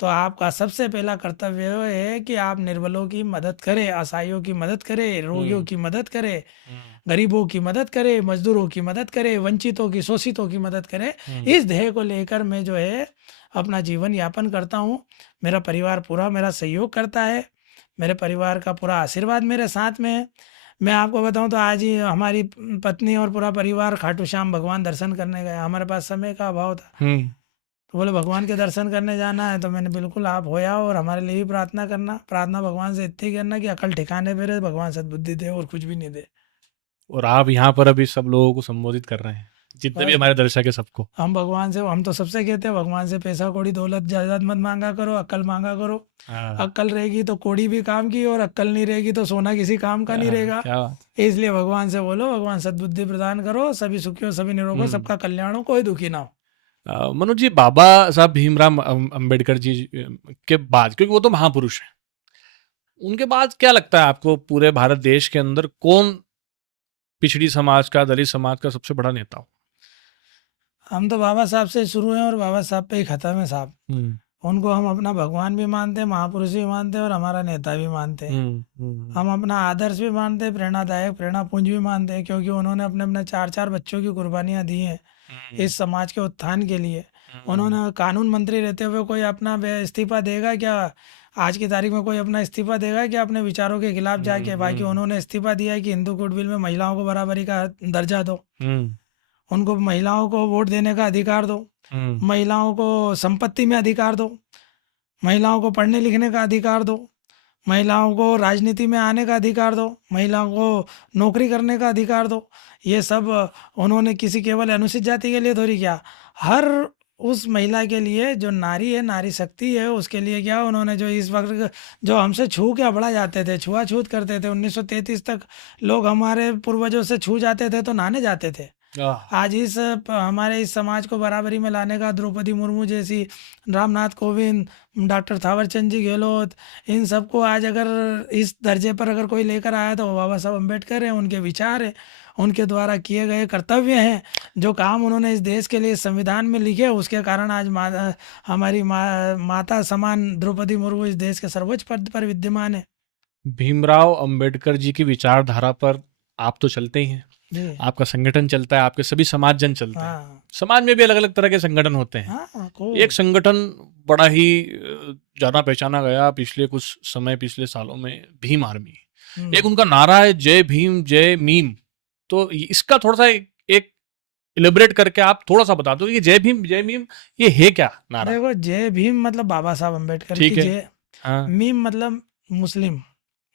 तो आपका सबसे पहला कर्तव्य है कि आप निर्बलों की मदद करें, असहायों की मदद करें, रोगियों की मदद करें, गरीबों की मदद करें, मजदूरों की मदद करें, वंचितों की, शोषितों की मदद करें। इस ध्येय को लेकर मैं जो है अपना जीवन यापन करता हूँ। मेरा परिवार पूरा मेरा सहयोग करता है, मेरे परिवार का पूरा आशीर्वाद मेरे साथ में है। मैं आपको बताऊं तो आज ही हमारी पत्नी और पूरा परिवार खाटू श्याम भगवान दर्शन करने गया। हमारे पास समय का अभाव था, तो बोले भगवान के दर्शन करने जाना है, तो मैंने बिल्कुल आप हो आओ और हमारे लिए भी प्रार्थना करना। प्रार्थना भगवान से इतनी करना कि अकल ठिकाने पे रहे, भगवान सद्बुद्धि दे और कुछ भी नहीं दे। और आप यहाँ पर अभी सब लोगों को संबोधित कर रहे हैं, जितने भी हमारे दर्शक है सबको। हम भगवान से, हम तो सबसे कहते हैं भगवान से पैसा कौड़ी दौलत जायदाद मत मांगा करो, अक्ल मांगा करो। अक्ल रहेगी तो कौड़ी भी काम की, और अक्ल नहीं रहेगी तो सोना किसी काम का नहीं रहेगा। क्या बात। इसलिए भगवान से बोलो भगवान सद्बुद्धि प्रदान करो, सभी सुखी हो, सभी निरोग हो, सबका कल्याण हो, कोई दुखी ना हो। मनोज जी, बाबा साहब भीमराव अंबेडकर जी के बाद, क्योंकि वो तो महापुरुष हैं, उनके बाद क्या लगता है आपको पूरे भारत देश के अंदर कौन पिछड़ी समाज का, दलित समाज का सबसे बड़ा नेता हो? हम तो बाबा साहब से शुरू हैं और बाबा साहब पे ही खत्म है साहब। उनको हम अपना भगवान भी मानते हैं, महापुरुष भी मानते हैं और हमारा नेता भी मानते हैं। हम अपना आदर्श भी मानते हैं, प्रेरणादायक, प्रेरणापुंज भी मानते हैं, क्योंकि उन्होंने अपने अपने 4-4 बच्चों की कुर्बानियां दी हैं इस समाज के उत्थान के लिए। उन्होंने कानून मंत्री रहते हुए कोई अपना इस्तीफा देगा क्या? आज की तारीख में कोई अपना इस्तीफा देगा क्या अपने विचारों के खिलाफ जाके? बाकी उन्होंने इस्तीफा दिया है कि हिंदू कोड बिल में महिलाओं को बराबरी का दर्जा दो, उनको महिलाओं को वोट देने का अधिकार दो, महिलाओं को संपत्ति में अधिकार दो, महिलाओं को पढ़ने लिखने का अधिकार दो, महिलाओं को राजनीति में आने का अधिकार दो, महिलाओं को नौकरी करने का अधिकार दो। ये सब उन्होंने किसी केवल अनुसूचित जाति के लिए थोड़ी किया, हर उस महिला के लिए जो नारी है, नारी शक्ति है, उसके लिए क्या उन्होंने जो इस वक्त जो हमसे छू के अबड़ा जाते थे, छुआछूत करते थे, 1933 तक लोग हमारे पूर्वजों से छू जाते थे तो नहाने जाते थे। आज इस हमारे इस समाज को बराबरी में लाने का द्रौपदी मुर्मू जैसी, रामनाथ कोविंद, डॉक्टर थावरचंद जी गहलोत, इन सबको आज अगर इस दर्जे पर अगर कोई लेकर आया तो बाबा साहब अम्बेडकर हैं। उनके विचार हैं, उनके द्वारा किए गए कर्तव्य हैं, जो काम उन्होंने इस देश के लिए संविधान में लिखे, उसके कारण आज हमारी माता समान द्रौपदी मुर्मू इस देश के सर्वोच्च पद पर विद्यमान है। भीमराव अंबेडकर जी की विचारधारा पर आप तो चलते ही हैं, आपका संगठन चलता है, आपके सभी समाज जन चलते हैं। समाज में भी अलग अलग तरह के संगठन होते हैं। एक संगठन बड़ा ही ज्यादा पहचाना गया पिछले सालों में, भीम आर्मी। एक उनका नारा है जय भीम जय मीम। तो इसका थोड़ा सा एक इलेबरेट करके आप थोड़ा सा बता दो कि जय भीम ये है क्या नारा? देखो, जय भीम मतलब बाबा साहब अम्बेडकर की ठीक है। जय, हाँ। मीम मतलब मुस्लिम।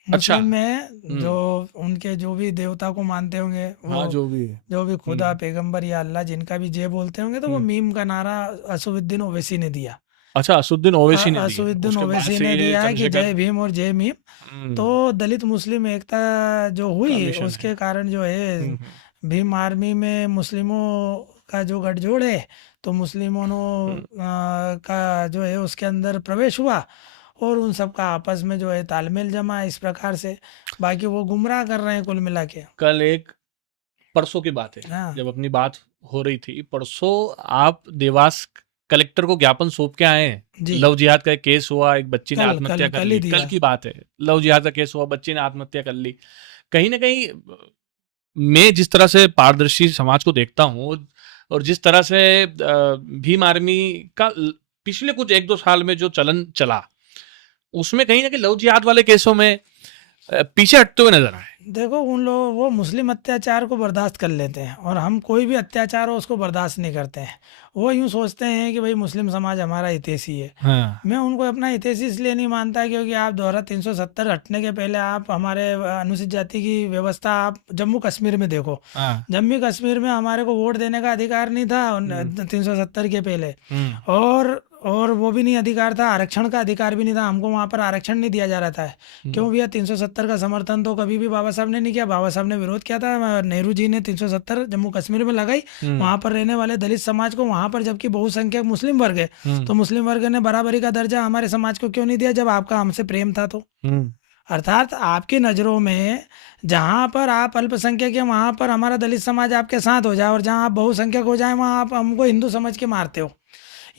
अच्छा। मुस्लिम में जो उनके जो भी देवता को मानते होंगे, हाँ, वो जो भी है। जो भी खुदा पैगंबर या अल्लाह जिनका भी जय बोलते होंगे, तो वो मीम का नारा असुद्दीन ओवैसी ने दिया। अच्छा, असुद्दीन ओवैसी ने दिया। असुद्दीन उसके बाद ओवैसी से ने ये दिया है कि जय चंद्रशेखर भीम और जय मीम। तो दलित मुस्लिम एकता जो का हुई, मिशन है। उसके कारण जो है भीम आर्मी में मुस्लिमों का जो गठजोड़ है, तो मुस्लिमों का जो है उसके अंदर प्रवेश हुआ, और उन सब का आपस में जो है तालमेल जमा इस प्रकार से। बाकी वो गुमराह कर रहे हैं कुल मिला के। कल एक परसों की बात है, हाँ जब अपनी बात हो रही थी, परसों आप देवास कलेक्टर को ज्ञापन सौंप के आए हैं। जी, लव जिहाद का एक केस हुआ, एक बच्ची ने कल आत्महत्या कल कर कल ली। ही कल दिया। की बात है, लव जिहाद का केस हुआ, बच्ची ने आत्महत्या कर ली। कहीं ना कहीं मैं जिस तरह से पारदर्शी समाज को देखता हूँ, और जिस तरह से भीम आर्मी का पिछले कुछ 1-2 साल में जो चलन चला, उसमें कहीं ना कहीं लव जिहाद वाले केसों में पीछे हटते हुए नजर आए। देखो, उन लोग वो मुस्लिम अत्याचार को बर्दाश्त कर लेते हैं, और हम कोई भी अत्याचार हो उसको बर्दाश्त नहीं करते हैं। वो यूं सोचते हैं कि भाई मुस्लिम समाज हमारा हितैषी है। हाँ। मैं उनको अपना हितैषी इसलिए नहीं मानता क्योंकि आप दोबारा 370 हटने के पहले आप हमारे अनुसूचित जाति की व्यवस्था आप जम्मू कश्मीर में देखो। हाँ। जम्मू कश्मीर में हमारे को वोट देने का अधिकार नहीं था 370 के पहले। और वो भी नहीं अधिकार था, आरक्षण का अधिकार भी नहीं था, हमको वहाँ पर आरक्षण नहीं दिया जा रहा था। क्यों भैया? 370 का समर्थन तो कभी भी बाबा साहब ने नहीं किया। बाबा साहब ने विरोध किया था, नेहरू जी ने 370 जम्मू कश्मीर में लगाई। वहाँ पर रहने वाले दलित समाज को वहाँ पर, जबकि बहुसंख्यक मुस्लिम वर्ग है, तो मुस्लिम वर्ग ने बराबरी का दर्जा हमारे समाज को क्यों नहीं दिया जब आपका हमसे प्रेम था? तो अर्थात आपकी नज़रों में जहाँ पर आप अल्पसंख्यक हैं वहाँ पर हमारा दलित समाज आपके साथ हो जाए, और जहाँ आप बहुसंख्यक हो जाए वहाँ आप हमको हिंदू समझ के मारते हो।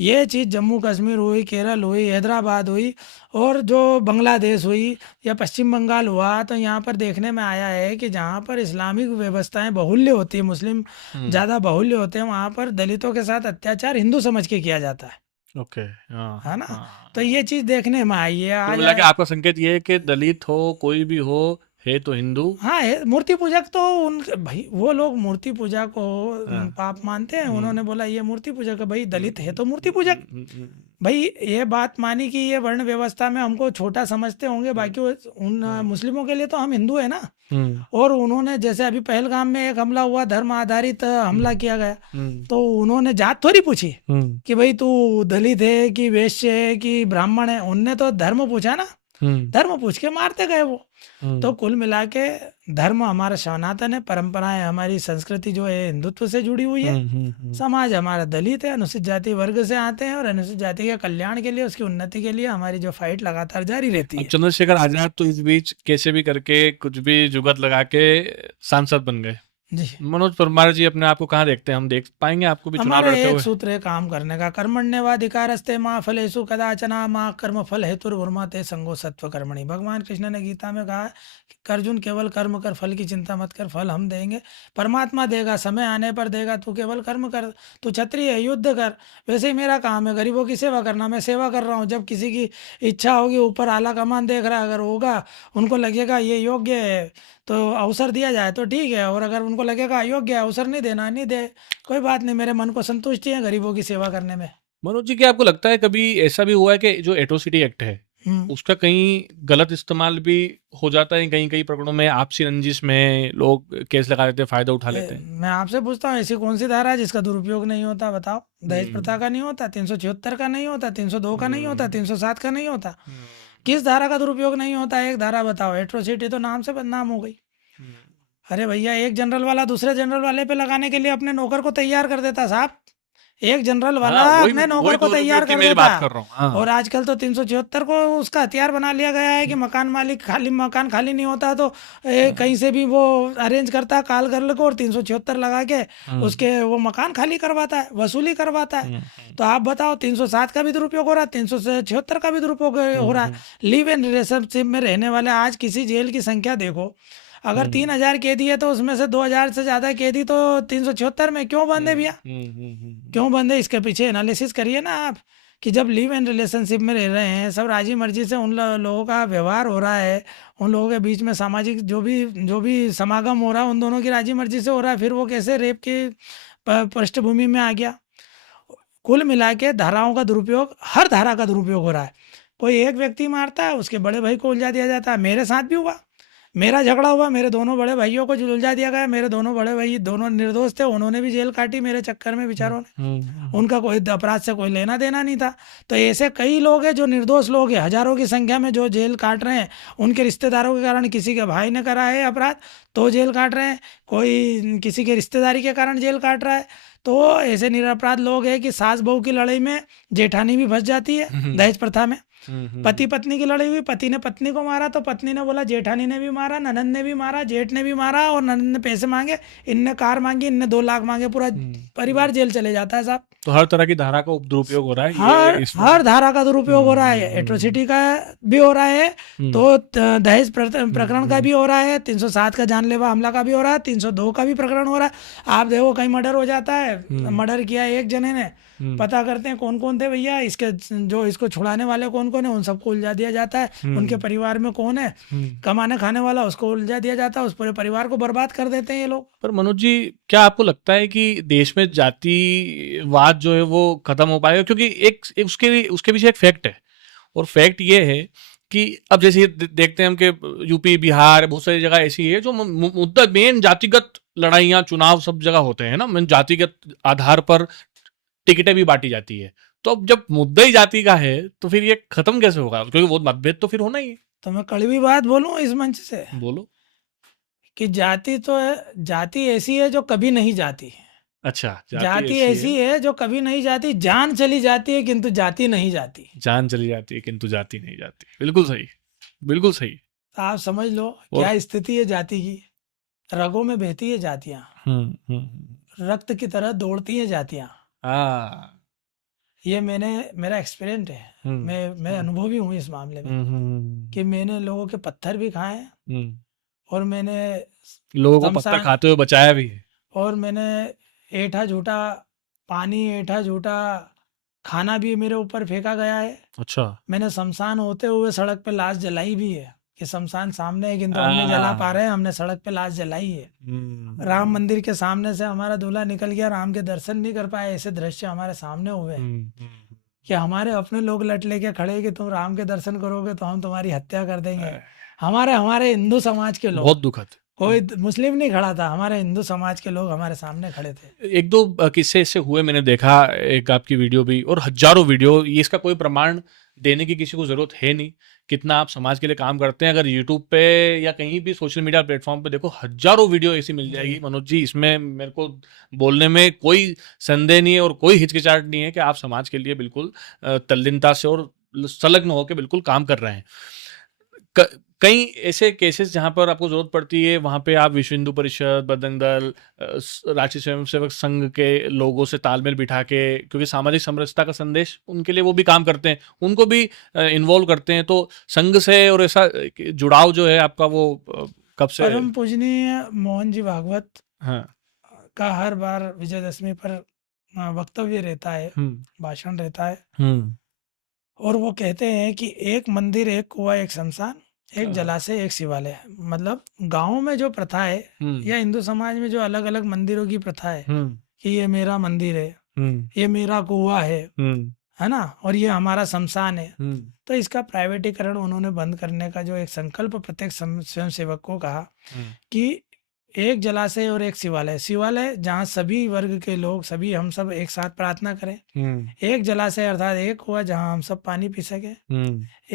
ये चीज़ जम्मू कश्मीर हुई, केरल हुई, हैदराबाद हुई, और जो बांग्लादेश हुई या पश्चिम बंगाल हुआ, तो यहाँ पर देखने में आया है कि जहाँ पर इस्लामिक व्यवस्थाएं बाहुल्य होती है, मुस्लिम ज़्यादा बाहुल्य होते हैं, वहाँ पर दलितों के साथ अत्याचार हिंदू समझ के किया जाता है। ओके। हाँ, है ना? हाँ। तो ये चीज़ देखने में आई है कुल आज। मिला के आपका संकेत ये है कि दलित हो, कोई भी हो, है तो हिंदू। हाँ, मूर्ति पूजक तो उन भाई, वो लोग मूर्ति पूजा को पाप मानते हैं। उन्होंने बोला ये मूर्ति पूजक है, भाई दलित है तो मूर्ति पूजक। भाई ये बात मानी कि ये वर्ण व्यवस्था में हमको छोटा समझते होंगे, बाकी उन मुस्लिमों के लिए तो हम हिंदू है ना। और उन्होंने, जैसे अभी पहलगाम में एक हमला हुआ, धर्म आधारित हमला किया गया, तो उन्होंने जात थोड़ी पूछी कि भाई तू दलित है कि वैश्य है कि ब्राह्मण है। उनने तो धर्म पूछा ना, धर्म पूछ के मारते गए वो। तो कुल मिला के धर्म हमारा सनातन है, परंपराएं हमारी, संस्कृति जो है हिंदुत्व से जुड़ी हुई है, समाज हमारा दलित है, अनुसूचित जाति वर्ग से आते हैं, और अनुसूचित जाति के कल्याण के लिए, उसकी उन्नति के लिए हमारी जो फाइट लगातार जारी रहती है। चंद्रशेखर आजाद तो इस बीच कैसे भी करके कुछ भी जुगत लगा के सांसद बन गए। जी, मनोज परमार जी अपने आप को कहाँ देखते हैं? हम देख पाएंगे आपको भी चुनाव हमारा लड़ते एक हुए? सूत्र है काम करने का, कर्मण्येवाधिकारस्ते माँ फलेषु कदाचन माँ कर्म फल हेतुर्भुर्मा ते संगो सत्व कर्मणि। भगवान कृष्ण ने गीता में कहा कि अर्जुन केवल कर्म कर, फल की चिंता मत कर, फल हम देंगे, परमात्मा देगा, समय आने पर देगा, तू केवल कर्म कर। तू क्षत्रिय है, युद्ध कर। वैसे ही मेरा काम है गरीबों की सेवा करना, मैं सेवा कर रहा हूँ। जब किसी की इच्छा होगी, ऊपर आला कमान देख रहा है, अगर होगा, उनको लगेगा ये योग्य है तो अवसर दिया जाए तो ठीक है, और अगर उनको लगेगा अयोग्य है, अवसर नहीं देना, नहीं दे, कोई बात नहीं। मेरे मन को संतुष्टि है गरीबों की सेवा करने में। मनोज जी, क्या आपको लगता है कभी ऐसा भी हुआ है कि जो एट्रोसिटी एक्ट है उसका कहीं गलत इस्तेमाल भी हो जाता है? कहीं कहीं प्रकरणों में आपसी रंजिश में लोग केस लगा देते हैं, फायदा उठा लेते हैं। मैं आपसे पूछता हूँ, ऐसी कौन सी धारा है जिसका दुरुपयोग नहीं होता? बताओ। दहेज प्रथा का नहीं होता, 376 का नहीं होता, 302 का नहीं होता, 307 का नहीं होता। किस धारा का दुरुपयोग नहीं होता? एक धारा बताओ। एट्रोसिटी तो नाम से बदनाम हो गई। अरे भैया, एक जनरल वाला दूसरे जनरल वाले पे लगाने के लिए अपने नौकर को तैयार कर देता साहब। एक जनरल वाला अपने नौकर को तैयार कर देता। और आजकल तो 376 को उसका हथियार बना लिया गया है कि मकान मालिक मकान खाली नहीं होता तो कहीं से भी वो अरेंज करता है काल गर्ल को, और 376 लगा के उसके वो मकान खाली करवाता है, वसूली करवाता है। तो आप बताओ, 307 का भी दुरुपयोग हो रहा है, 376 का भी दुरुपयोग हो रहा है। लिव इन रिलेशनशिप में रहने वाले आज किसी जेल की संख्या देखो, अगर 3000 कैदी है तो उसमें से 2000 से ज्यादा कैदी तो 376 में क्यों बंद है भैया? क्यों बंद है? इसके पीछे एनालिसिस करिए ना आप, कि जब लिव इन रिलेशनशिप में रह रहे हैं, सब राजी मर्जी से उन लोगों का व्यवहार हो रहा है, उन लोगों के बीच में सामाजिक जो भी समागम हो रहा है उन दोनों की राजी मर्जी से हो रहा है, फिर वो कैसे रेप की पृष्ठभूमि में आ गया। कुल मिला के धाराओं का दुरुपयोग, हर धारा का दुरुपयोग हो रहा है। कोई एक व्यक्ति मारता है, उसके बड़े भाई को उलझा दिया जाता है। मेरे साथ भी हुआ, मेरा झगड़ा हुआ, मेरे दोनों बड़े भाइयों को उलझा दिया गया। मेरे दोनों बड़े भाई दोनों निर्दोष थे, उन्होंने भी जेल काटी मेरे चक्कर में बेचारों ने। उनका कोई अपराध से कोई लेना देना नहीं था। तो ऐसे कई लोग हैं जो निर्दोष लोग हैं, हजारों की संख्या में जो जेल काट रहे हैं। उनके रिश्तेदारों के कारण, किसी के भाई ने करा है अपराध तो जेल काट रहे हैं, कोई किसी के रिश्तेदारी के कारण जेल काट रहा है। तो ऐसे निरपराध लोग हैं कि सास बहू की लड़ाई में जेठानी भी फंस जाती है। दहेज प्रथा में पति पत्नी की लड़ाई हुई, पति ने पत्नी को मारा तो पत्नी ने बोला जेठानी ने भी मारा, ननद ने भी मारा, जेठ ने भी मारा, और ननद ने पैसे मांगे, इनने कार मांगी, इनने 2 लाख मांगे, पूरा परिवार जेल चले जाता है साहब। तो हर तरह की धारा का दुरुपयोग हो रहा है। हर धारा का दुरुपयोग हो रहा है। एट्रोसिटी का भी हो रहा है, तो दहेज प्रकरण का भी हो रहा है, 307 का जानलेवा हमला का भी हो रहा है, 302 का भी प्रकरण हो रहा है। आप देखो कहीं मर्डर हो जाता है, मर्डर किया एक जने ने, पता करते हैं कौन कौन थे भैया इसके, जो इसको छुड़ाने वाले कौन कौन है, उन सबको उलझा दिया जाता है। उनके परिवार में कौन है कमाने खाने वाला, उसको उलझा दिया जाता है, उस पूरे परिवार को बर्बाद कर देते हैं ये लोग। पर मनोज जी, क्या आपको लगता है कि देश में जातिवाद जो है वो खत्म हो पाएगा? क्योंकि एक उसके पीछे एक फैक्ट है, और फैक्ट ये है कि अब जैसे देखते हैं हम कि यूपी, बिहार, बहुत सारी जगह ऐसी है जो मुद्दा मेन जातिगत लड़ाइयाँ, चुनाव सब जगह होते हैं ना, जातिगत आधार पर टिकटें भी बांटी जाती है। तो अब जब मुद्दा ही जाति का है तो फिर ये खत्म कैसे होगा? क्योंकि वो मतभेद तो फिर होना ही है। तो मैं कड़वी बात बोलूं इस मंच से, बोलो। कि जाति तो है, जाति ऐसी है जो कभी नहीं जाती। अच्छा, जाति ऐसी है जो कभी नहीं जाती। जान चली जाती है किंतु जाति नहीं जाती। जान चली जाती है किंतु जाति नहीं जाती। बिल्कुल सही, बिल्कुल सही। तो आप समझ लो क्या स्थिति है जाति की। रगों में बहती है जातियां, रक्त की तरह दौड़ती है जातियां। ये मेरा एक्सपीरियंस है। मैं अनुभवी हूँ इस मामले में, कि मैंने लोगों के पत्थर भी खाए हैं, और मैंने लोगों को पत्थर खाते हुए बचाया भी है, और मैंने ऐठा झूठा पानी, ऐठा झूठा खाना भी मेरे ऊपर फेंका गया है। अच्छा। मैंने शमशान होते हुए सड़क पे लाश जलाई भी है, कि शमशान सामने है किंतु हम नहीं जला पा रहे हैं, हमने सड़क पे लाश जलाई है। राम मंदिर के सामने से हमारा दूल्हा निकल गया, राम के दर्शन नहीं कर पाए, ऐसे दृश्य हमारे सामने हुए कि हमारे अपने लोग लट लेके खड़े कि तुम राम के दर्शन करोगे तो हम तुम्हारी हत्या कर देंगे। हमारे हिंदू समाज के लोग, बहुत दुखद, कोई मुस्लिम नहीं खड़ा था, हमारे हिंदू समाज के लोग हमारे सामने खड़े थे। 1-2 किस्से इससे हुए, मैंने देखा, एक आपकी वीडियो भी, और हजारों वीडियो। ये इसका कोई प्रमाण देने की किसी को जरूरत है नहीं, कितना आप समाज के लिए काम करते हैं। अगर यूट्यूब पे या कहीं भी सोशल मीडिया प्लेटफॉर्म पे देखो, हजारों वीडियो ऐसी मिल जाएगी मनोज जी। इसमें मेरे को बोलने में कोई संदेह नहीं है और कोई हिचकिचाहट नहीं है कि आप समाज के लिए बिल्कुल तल्लीनता से और संलग्न होकर बिल्कुल काम कर रहे हैं। कई ऐसे केसेस जहां पर आपको जरूरत पड़ती है, वहां पे आप विश्व हिंदू परिषद, बजरंग दल, राष्ट्रीय स्वयंसेवक संघ के लोगों से तालमेल बिठा के, क्योंकि सामाजिक समरसता का संदेश उनके लिए वो भी काम करते हैं, उनको भी इन्वॉल्व करते हैं। तो संघ से और ऐसा जुड़ाव जो है आपका, वो कब से? परम पूजनीय मोहन जी भागवत का हर बार विजयदशमी पर वक्तव्य रहता है, भाषण रहता है, और वो कहते हैं कि एक मंदिर, एक कुआं, एक शमशान, एक जलाशय, एक शिवालय। मतलब गांवों में जो प्रथा है, या हिंदू समाज में जो अलग अलग मंदिरों की प्रथा है, कि ये मेरा मंदिर है, ये मेरा कुआं है ना, और ये हमारा शमशान है। तो इसका प्राइवेटीकरण उन्होंने बंद करने का जो एक संकल्प प्रत्येक स्वयंसेवक को कहा, कि एक जलाशय और एक शिवालय। शिवालय जहाँ सभी वर्ग के लोग, सभी हम सब एक साथ प्रार्थना करें। एक जलाशय अर्थात एक कुआं जहाँ हम सब पानी पी सके।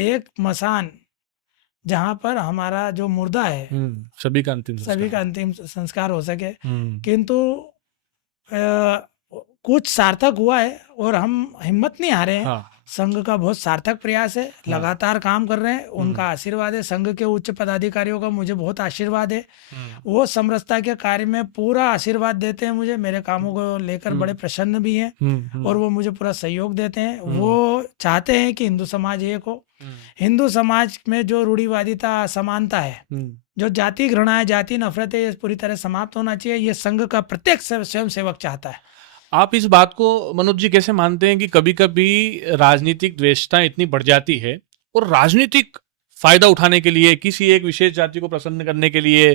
एक मसान जहाँ पर हमारा जो मुर्दा है सभी का अंतिम संस्कार हो सके। किंतु कुछ सार्थक हुआ है और हम हिम्मत नहीं हारे हैं। संघ का बहुत सार्थक प्रयास है, लगातार काम कर रहे हैं, उनका आशीर्वाद है। संघ के उच्च पदाधिकारियों का मुझे बहुत आशीर्वाद है, वो समरसता के कार्य में पूरा आशीर्वाद देते हैं मुझे, मेरे कामों को लेकर बड़े प्रसन्न भी हैं, और वो मुझे पूरा सहयोग देते हैं। वो चाहते हैं कि हिंदू समाज एक हो। हिंदू समाज में जो रूढ़िवादिता, असमानता है, जो जाति घृणा है, जाति नफरत है, ये पूरी तरह समाप्त होना चाहिए। ये संघ का प्रत्येक स्वयंसेवक चाहता है। आप इस बात को मनोज जी कैसे मानते हैं कि कभी कभी राजनीतिक द्वेषता इतनी बढ़ जाती है, और राजनीतिक फायदा उठाने के लिए, किसी एक विशेष जाति को प्रसन्न करने के लिए,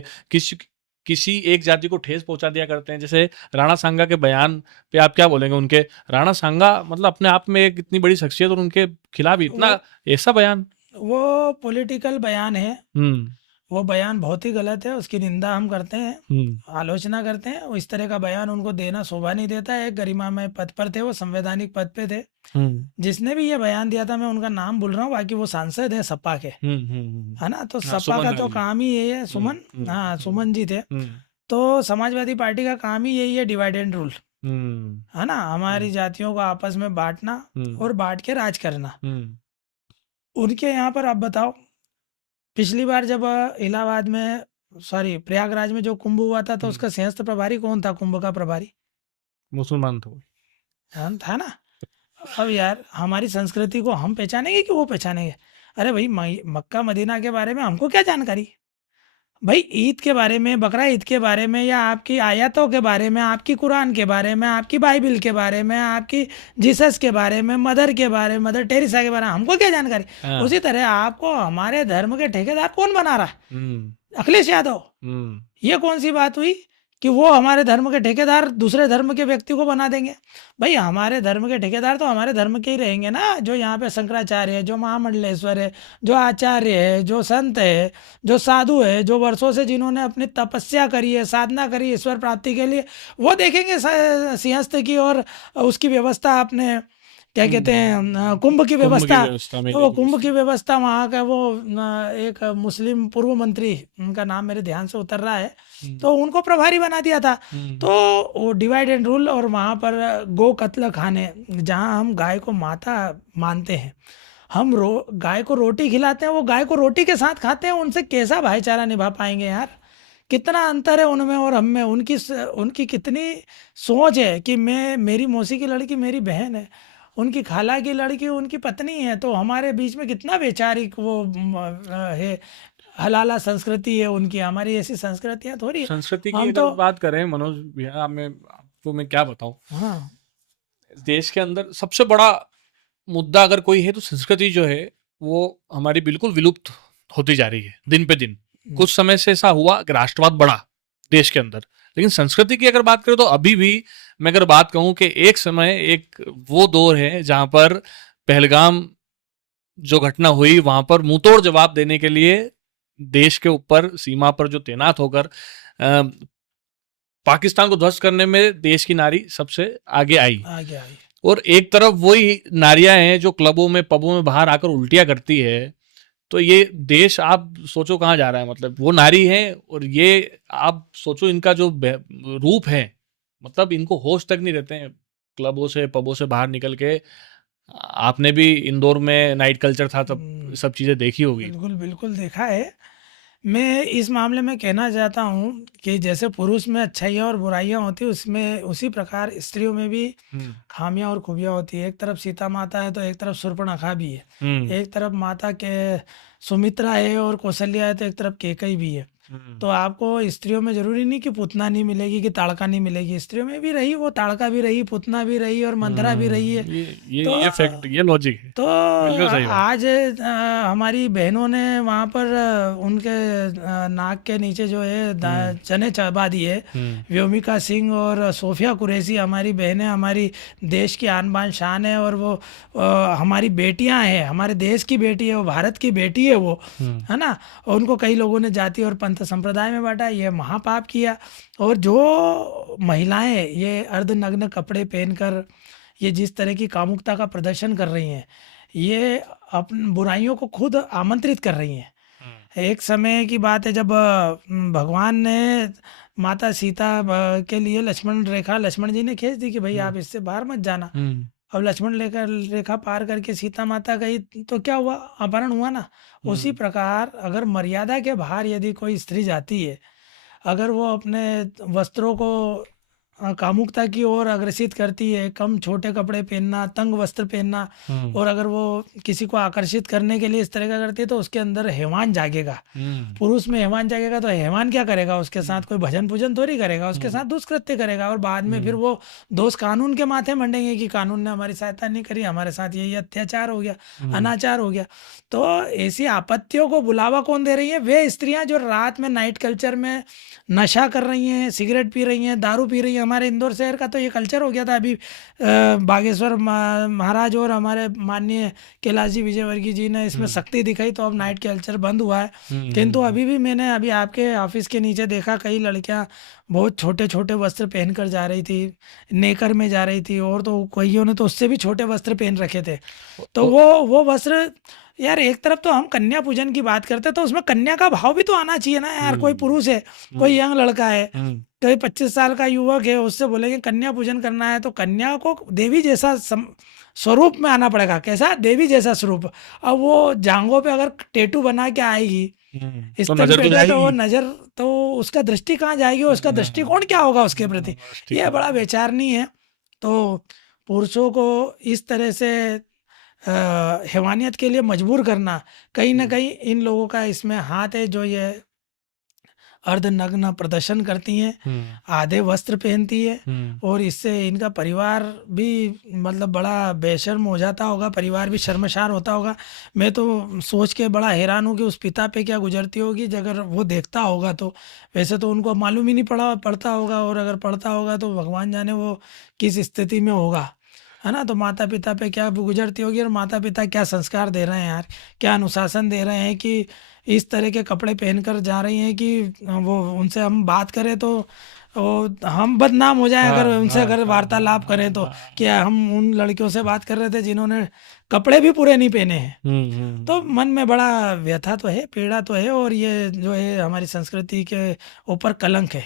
किसी एक जाति को ठेस पहुंचा दिया करते हैं। जैसे राणा सांगा के बयान पे आप क्या बोलेंगे? उनके राणा सांगा मतलब अपने आप में एक इतनी बड़ी शख्सियत और उनके खिलाफ इतना ऐसा बयान। वो पॉलिटिकल बयान है, हम्म वो बयान बहुत ही गलत है, उसकी निंदा हम करते हैं, हम्म आलोचना करते हैं। इस तरह का बयान उनको देना शोभा नहीं देता है। एक गरिमामय पद पर थे, वो संवैधानिक पद पे थे। जिसने भी ये बयान दिया था, मैं उनका नाम भूल रहा हूँ, बाकी वो सांसद है सपा के, है ना। तो हाँ, सपा सुमन का तो गाजी। काम ही यही है, सुमन, हाँ सुमन जी थे। हम्म तो समाजवादी पार्टी का काम ही यही है, डिवाइड एंड रूल, हम्म है ना, हमारी जातियों को आपस में बांटना हम्म और बांट के राज करना। हम्म उनके यहाँ पर आप बताओ, पिछली बार जब इलाहाबाद में, सॉरी प्रयागराज में जो कुंभ हुआ था, तो उसका संयुक्त प्रभारी कौन था? कुंभ का प्रभारी मुसलमान था वो। था ना। अब यार हमारी संस्कृति को हम पहचानेंगे कि वो पहचानेंगे? अरे भाई, मक्का मदीना के बारे में हमको क्या जानकारी? भाई ईद के बारे में, बकरा ईद के बारे में, या आपकी आयतों के बारे में, आपकी कुरान के बारे में, आपकी बाइबिल के बारे में, आपकी जीसस के बारे में, मदर के बारे में, मदर टेरेसा के बारे में हमको क्या जानकारी? हाँ। उसी तरह आपको हमारे धर्म के ठेकेदार कौन बना रहा है? हम्म अखिलेश यादव। ये कौन सी बात हुई कि वो हमारे धर्म के ठेकेदार दूसरे धर्म के व्यक्ति को बना देंगे? भाई हमारे धर्म के ठेकेदार तो हमारे धर्म के ही रहेंगे ना। जो यहाँ पे शंकराचार्य है, जो महामंडलेश्वर है, जो आचार्य है, जो संत है, जो साधु है, जो वर्षों से जिन्होंने अपनी तपस्या करी है, साधना करी है ईश्वर प्राप्ति के लिए, वो देखेंगे सिंहस्थ की और उसकी व्यवस्था, आपने क्या कहते हैं, कुंभ की व्यवस्था। तो वो कुंभ की व्यवस्था वहाँ का वो एक मुस्लिम पूर्व मंत्री, उनका नाम मेरे ध्यान से उतर रहा है, तो उनको प्रभारी बना दिया था। तो वो डिवाइड एंड रूल, और वहाँ पर गौ कत्ल खाने, जहाँ हम गाय को माता मानते हैं, हम गाय को रोटी खिलाते हैं, वो गाय को रोटी के साथ खाते हैं, उनसे कैसा भाईचारा निभा पाएंगे यार? कितना अंतर है उनमें और हम में। उनकी कितनी सोच है कि मेरी मौसी की लड़की मेरी बहन है, उनकी खाला की लड़की उनकी पत्नी है, तो हमारे बीच में कितना वैचारिक वो है, हलाला संस्कृति है उनकी। हमारी ऐसी संस्कृतियां थोड़ी है। संस्कृति की हम अगर तो बात करें मनोज भैया, मैं आपको मैं क्या बताऊं, हाँ, देश के अंदर सबसे बड़ा मुद्दा अगर कोई है तो संस्कृति जो है वो हमारी बिल्कुल विलुप्त होती जा रही है दिन पे दिन। कुछ समय से ऐसा हुआ कि राष्ट्रवाद बढ़ा देश के अंदर, लेकिन संस्कृति की अगर बात करें तो अभी भी मैं अगर बात कहूं कि एक समय, एक वो दौर है जहां पर पहलगाम जो घटना हुई, वहां पर मुंहतोड़ जवाब देने के लिए देश के ऊपर सीमा पर जो तैनात होकर पाकिस्तान को ध्वस्त करने में देश की नारी सबसे आगे आई। और एक तरफ वही नारियां हैं जो क्लबों में, पबों में बाहर आकर उल्टियां करती है। तो ये देश आप सोचो कहाँ जा रहा है। मतलब वो नारी है और ये आप सोचो इनका जो रूप है, मतलब इनको होश तक नहीं रहते हैं क्लबों से, पबों से बाहर निकल के। आपने भी इंदौर में नाइट कल्चर था, तब सब चीजें देखी होगी। बिल्कुल बिल्कुल देखा है। मैं इस मामले में कहना चाहता हूँ कि जैसे पुरुष में अच्छाइयाँ और बुराइयाँ होती है, उसमें उसी प्रकार स्त्रियों में भी खामियां और खूबियाँ होती है। एक तरफ सीता माता है तो एक तरफ शूर्पणखा भी है, एक तरफ माता के सुमित्रा है और कौशल्या है, तो एक तरफ कैकई भी है। तो आपको स्त्रियों में जरूरी नहीं कि पुतना नहीं मिलेगी, कि ताड़का नहीं मिलेगी। स्त्रियों में भी रही, वो ताड़का भी रही, पुतना भी रही और मंथरा भी रही है। ये फैक्ट, ये लॉजिक है। तो आज हमारी बहनों ने वहाँ पर उनके नाक के नीचे जो है चने चबा दिए। व्योमिका सिंह और सोफिया कुरैशी हमारी बहनें, हमारी देश की आन बान शान है, और वो हमारी बेटियां हैं, हमारे देश की बेटी है, वो भारत की बेटी है, वो है ना। और उनको कई लोगों ने जाति और पंथ संप्रदाय में बांटा, ये महापाप किया। और जो महिलाएं ये अर्धनग्न कपड़े पहनकर ये जिस तरह की कामुकता का प्रदर्शन कर रही हैं, ये अपन बुराइयों को खुद आमंत्रित कर रही हैं। एक समय की बात है जब भगवान ने माता सीता के लिए लक्ष्मण जी ने खींच दी कि भाई आप इससे बाहर मत जाना। अब लक्ष्मण रेखा पार करके सीता माता गई तो क्या हुआ? अपहरण हुआ ना। उसी प्रकार अगर मर्यादा के बाहर यदि कोई स्त्री जाती है, अगर वो अपने वस्त्रों को कामुकता की ओर अग्रसित करती है। कम छोटे कपड़े पहनना, तंग वस्त्र पहनना, और अगर वो किसी को आकर्षित करने के लिए इस तरह का करती है तो उसके अंदर हैवान जागेगा। पुरुष में हैवान जागेगा तो हैवान क्या करेगा, उसके साथ कोई भजन पूजन थोड़ी करेगा, उसके साथ दुष्कृत्य करेगा, और बाद में फिर वो दोष कानून के माथे मंडेंगे कि कानून ने हमारी सहायता नहीं करी, हमारे साथ ये अत्याचार हो गया, अनाचार हो गया। तो ऐसी आपत्तियों को बुलावा कौन दे रही है? वे स्त्रियां जो रात में नाइट कल्चर में नशा कर रही हैं, सिगरेट पी रही हैं, दारू पी रही हैं। हमारे इंदौर शहर का तो ये कल्चर हो गया था। अभी बागेश्वर महाराज और हमारे माननीय कैलाश जी विजयवर्गीय जी ने इसमें सख्ती दिखाई, तो अब नाइट कल्चर बंद हुआ है। किंतु अभी भी मैंने अभी आपके ऑफिस के नीचे देखा, कई लड़कियां बहुत छोटे छोटे वस्त्र पहनकर जा रही थी, नेकर में जा रही थी, और तो कईयों ने तो उससे भी छोटे वस्त्र पहन रखे थे। तो वो वस्त्र, यार एक तरफ तो हम कन्या पूजन की बात करते हैं, तो उसमें कन्या का भाव भी तो आना चाहिए ना यार। कोई पुरुष है, कोई यंग लड़का है, कोई 25 साल का युवक है, उससे बोलेंगे कन्या पूजन करना है, तो कन्या को देवी जैसा स्वरूप में आना पड़ेगा। कैसा? देवी जैसा स्वरूप। अब वो जांघों पे अगर टैटू बना के आएगी इस तरह पे, तो वो नजर, तो उसका दृष्टि कहाँ जाएगी, उसका दृष्टिकोण क्या होगा उसके प्रति? ये बड़ा विचारणीय है। तो पुरुषों को इस तरह से हैवानियत के लिए मजबूर करना, कहीं ना कहीं इन लोगों का इसमें हाथ है, जो ये अर्धनग्न प्रदर्शन करती हैं, आधे वस्त्र पहनती है, और इससे इनका परिवार भी मतलब बड़ा बेशर्म हो जाता होगा, परिवार भी शर्मसार होता होगा। मैं तो सोच के बड़ा हैरान हूँ कि उस पिता पे क्या गुजरती होगी अगर वो देखता होगा। तो वैसे तो उनको मालूम ही नहीं पड़ता होगा, और अगर पड़ता होगा तो भगवान जाने वो किस स्थिति में होगा, है ना। तो माता पिता पे क्या गुजरती होगी, और माता पिता क्या संस्कार दे रहे हैं यार, क्या अनुशासन दे रहे हैं कि इस तरह के कपड़े पहनकर जा रही हैं कि वो उनसे हम बात करें तो वो हम बदनाम हो जाएं। अगर उनसे अगर वार्तालाप करें तो क्या हम उन लड़कियों से बात कर रहे थे जिन्होंने कपड़े भी पूरे नहीं पहने हैं। तो मन में बड़ा व्यथा तो है, पीड़ा तो है, और ये जो है हमारी संस्कृति के ऊपर कलंक है।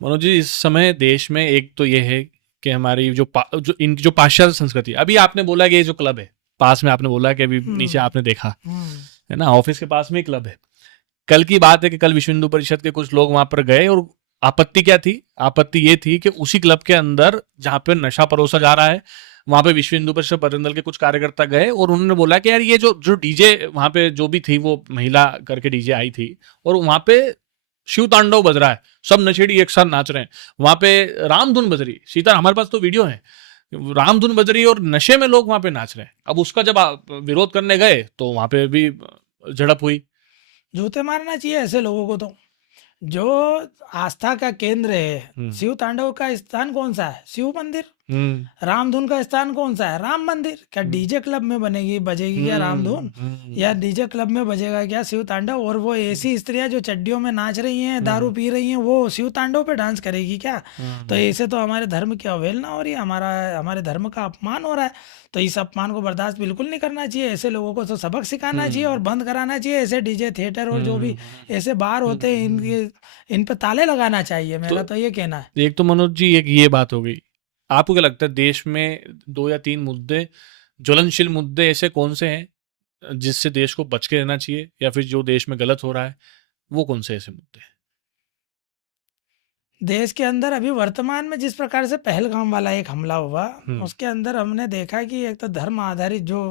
मनोज जी, इस समय देश में एक तो ये है कि हमारी जो पाश्चात्य संस्कृति, अभी आपने बोला कि ये जो क्लब है पास में, आपने बोला कि अभी नीचे आपने देखा है ना, ऑफिस के पास में ही क्लब है। कल की बात है कि कल विश्व हिंदू परिषद के कुछ लोग वहां पर गए, और आपत्ति क्या थी? आपत्ति ये थी कि उसी क्लब के अंदर जहां पे नशा परोसा जा रहा है, वहां पे विश्व हिंदू परिषद बजरंग दल के कुछ कार्यकर्ता गए, और उन्होंने बोला कि यार ये जो डीजे वहां पे जो भी थी, वो महिला करके डीजे आई थी, और वहां पे शिव तांडव बज रहा है, सब नशेड़ी एक साथ नाच रहे हैं, वहां पे रामधुन बज रही, सीता, हमारे पास तो वीडियो है, रामधुन बज रही और नशे में लोग वहां पे नाच रहे हैं। अब उसका जब विरोध करने गए तो वहां पे भी झड़प हुई। जूते मारना चाहिए ऐसे लोगों को। तो जो आस्था का केंद्र है, शिव तांडव का स्थान कौन सा है? शिव मंदिर। रामधुन का स्थान कौन सा है? राम मंदिर। क्या डीजे क्लब में बजेगी क्या रामधुन, या डीजे क्लब में बजेगा क्या शिव तांडव? और वो ऐसी स्त्रियां जो चड्डियों में नाच रही हैं, दारू पी रही हैं, वो शिव तांडव पे डांस करेगी क्या? तो ऐसे तो हमारे धर्म की अवहेलना हो रही है, हमारे धर्म का अपमान हो रहा है। तो इस अपमान को बर्दाश्त बिल्कुल नहीं करना चाहिए। ऐसे लोगों को तो सबक सिखाना चाहिए और बंद कराना चाहिए। ऐसे डीजे थिएटर और जो भी ऐसे बार होते हैं, इन पे ताले लगाना चाहिए। मेरा तो ये कहना है। एक तो मनोज जी, एक ये बात हो गई। आपको क्या लगता है देश में 2 या 3 मुद्दे, ज्वलनशील मुद्दे ऐसे कौन से हैं जिससे देश को बच के रहना चाहिए, या फिर जो देश में गलत हो रहा है वो कौन से ऐसे मुद्दे हैं? देश के अंदर अभी वर्तमान में जिस प्रकार से पहलगाम वाला एक हमला हुआ, उसके अंदर हमने देखा कि एक तो धर्म आधारित जो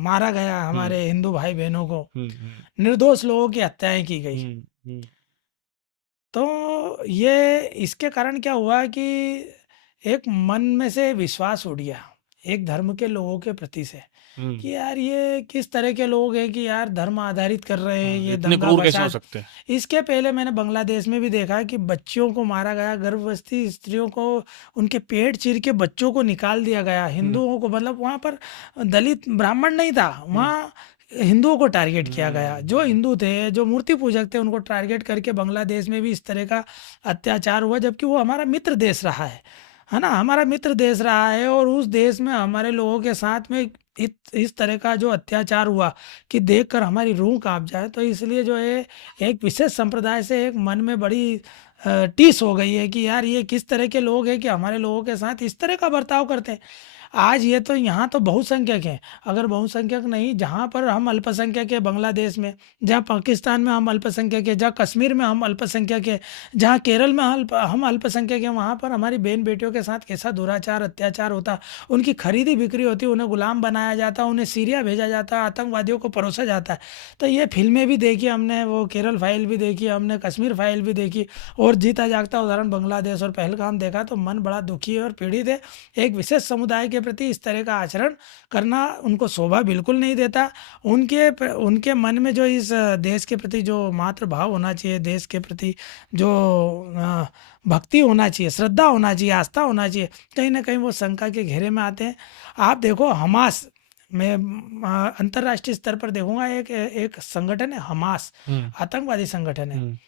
मारा गया हमारे हिंदू भाई बहनों को, निर्दोष लोगों की हत्याएं की गई। तो ये इसके कारण क्या हुआ कि एक मन में से विश्वास उठ गया एक धर्म के लोगों के प्रति से, कि यार ये किस तरह के लोग हैं कि यार धर्म आधारित कर रहे हैं, ये इतने दंगा क्रूर कैसे हो फसाद। सकते हैं? इसके पहले मैंने बांग्लादेश में भी देखा कि बच्चियों को मारा गया, गर्भवती स्त्रियों को उनके पेट चीर के बच्चों को निकाल दिया गया। हिंदुओं को, मतलब वहाँ पर दलित ब्राह्मण नहीं था, वहाँ हिंदुओं को टारगेट किया गया। जो हिंदू थे, जो मूर्ति पूजक थे, उनको टारगेट करके बांग्लादेश में भी इस तरह का अत्याचार हुआ, जबकि वो हमारा मित्र देश रहा है ना, हमारा मित्र देश रहा है। और उस देश में हमारे लोगों के साथ में इस तरह का जो अत्याचार हुआ कि देखकर हमारी रूह कांप जाए। तो इसलिए जो है एक विशेष संप्रदाय से एक मन में बड़ी टीस हो गई है कि यार ये किस तरह के लोग हैं कि हमारे लोगों के साथ इस तरह का बर्ताव करते हैं। आज ये तो यहाँ तो बहुसंख्यक हैं, अगर बहुसंख्यक नहीं, जहाँ पर हम अल्पसंख्यक है बांग्लादेश में, जहाँ पाकिस्तान में हम अल्पसंख्यक है, जहाँ कश्मीर में हम अल्पसंख्यक है, जहाँ केरल में हम अल्पसंख्यक हैं, वहाँ पर हमारी बहन बेटियों के साथ कैसा दुराचार अत्याचार होता, उनकी खरीदी बिक्री होती, उन्हें गुलाम बनाया जाता, उन्हें सीरिया भेजा जाता, आतंकवादियों को परोसा जाता है। तो ये फिल्में भी देखी हमने, वो केरल फाइल भी देखी हमने, कश्मीर फाइल भी देखी, और जीता जागता उदाहरण बांग्लादेश और पहलगाम देखा तो मन बड़ा दुखी और पीड़ित है। एक विशेष समुदाय के प्रति इस तरह का आचरण करना उनको शोभा बिल्कुल नहीं देता। उनके मन में जो इस देश के प्रति जो मातृभाव होना चाहिए, देश के प्रति जो भक्ति होना चाहिए, श्रद्धा होना चाहिए, आस्था होना चाहिए, कहीं ना कहीं वो शंका के घेरे में आते हैं। आप देखो हमास में अंतर्राष्ट्रीय स्तर पर देखूंगा, एक संगठन है हमास, आतंकवादी संगठन है।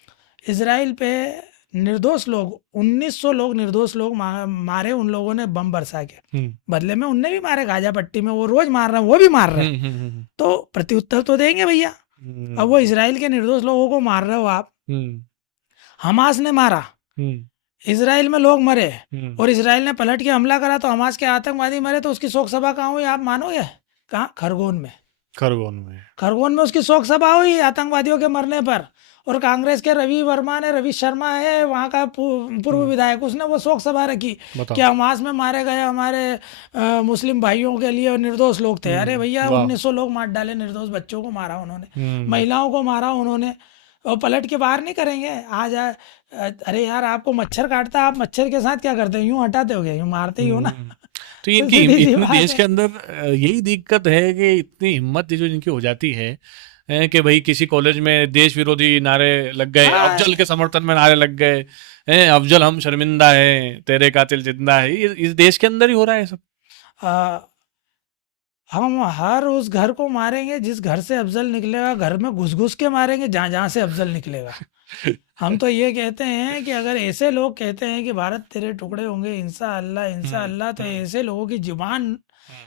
इजराइल पे निर्दोष लोग 1900 लोग निर्दोष लोग मारे उन लोगों ने बम बरसा के, बदले में उनने भी मारे गाजा पट्टी में, वो रोज मार रहे हैं, वो भी मार रहे हैं, तो प्रत्युत्तर तो देंगे भैया। अब वो इजराइल के निर्दोष लोगों को मार रहे हो आप, हमास ने मारा, इजराइल में लोग मरे और इजराइल ने पलट के हमला करा तो हमास के आतंकवादी मरे, तो उसकी शोक सभा कहाँ हुई आप मानोगे? कहाँ? खरगोन में उसकी शोक सभा हुई आतंकवादियों के मरने पर, और कांग्रेस के रवि शर्मा है वहाँ का पूर्व विधायक, उसने वो शोक सभा रखी कि हमास में मारे गए हमारे मुस्लिम भाइयों के लिए, और निर्दोष लोग थे। अरे भैया 1900 लोग मार डाले, निर्दोष बच्चों को मारा उन्होंने, महिलाओं को मारा उन्होंने, और पलट के बाहर नहीं करेंगे। आज अरे यार आपको मच्छर काटता है, आप मच्छर के साथ क्या करते हो? यूं हटाते हो क्या? यूं मारते ही हो ना। तो इनकी इतने देश के अंदर यही दिक्कत है कि इतनी हिम्मत जो इनकी हो जाती है कि भाई किसी कॉलेज में देश विरोधी नारे लग गए, अफजल के समर्थन में नारे लग गए, अफजल हम शर्मिंदा है, तेरे कातिल जिंदा है, इस देश के अंदर ही हो रहा है सब। हम हर उस घर को मारेंगे जिस घर से अफजल निकलेगा, घर में घुस घुस के मारेंगे जहाँ जहाँ से अफजल निकलेगा। हम तो ये कहते हैं कि अगर ऐसे लोग कहते हैं कि भारत तेरे टुकड़े होंगे, इंशा अल्लाह, तो ऐसे लोगों की जुबान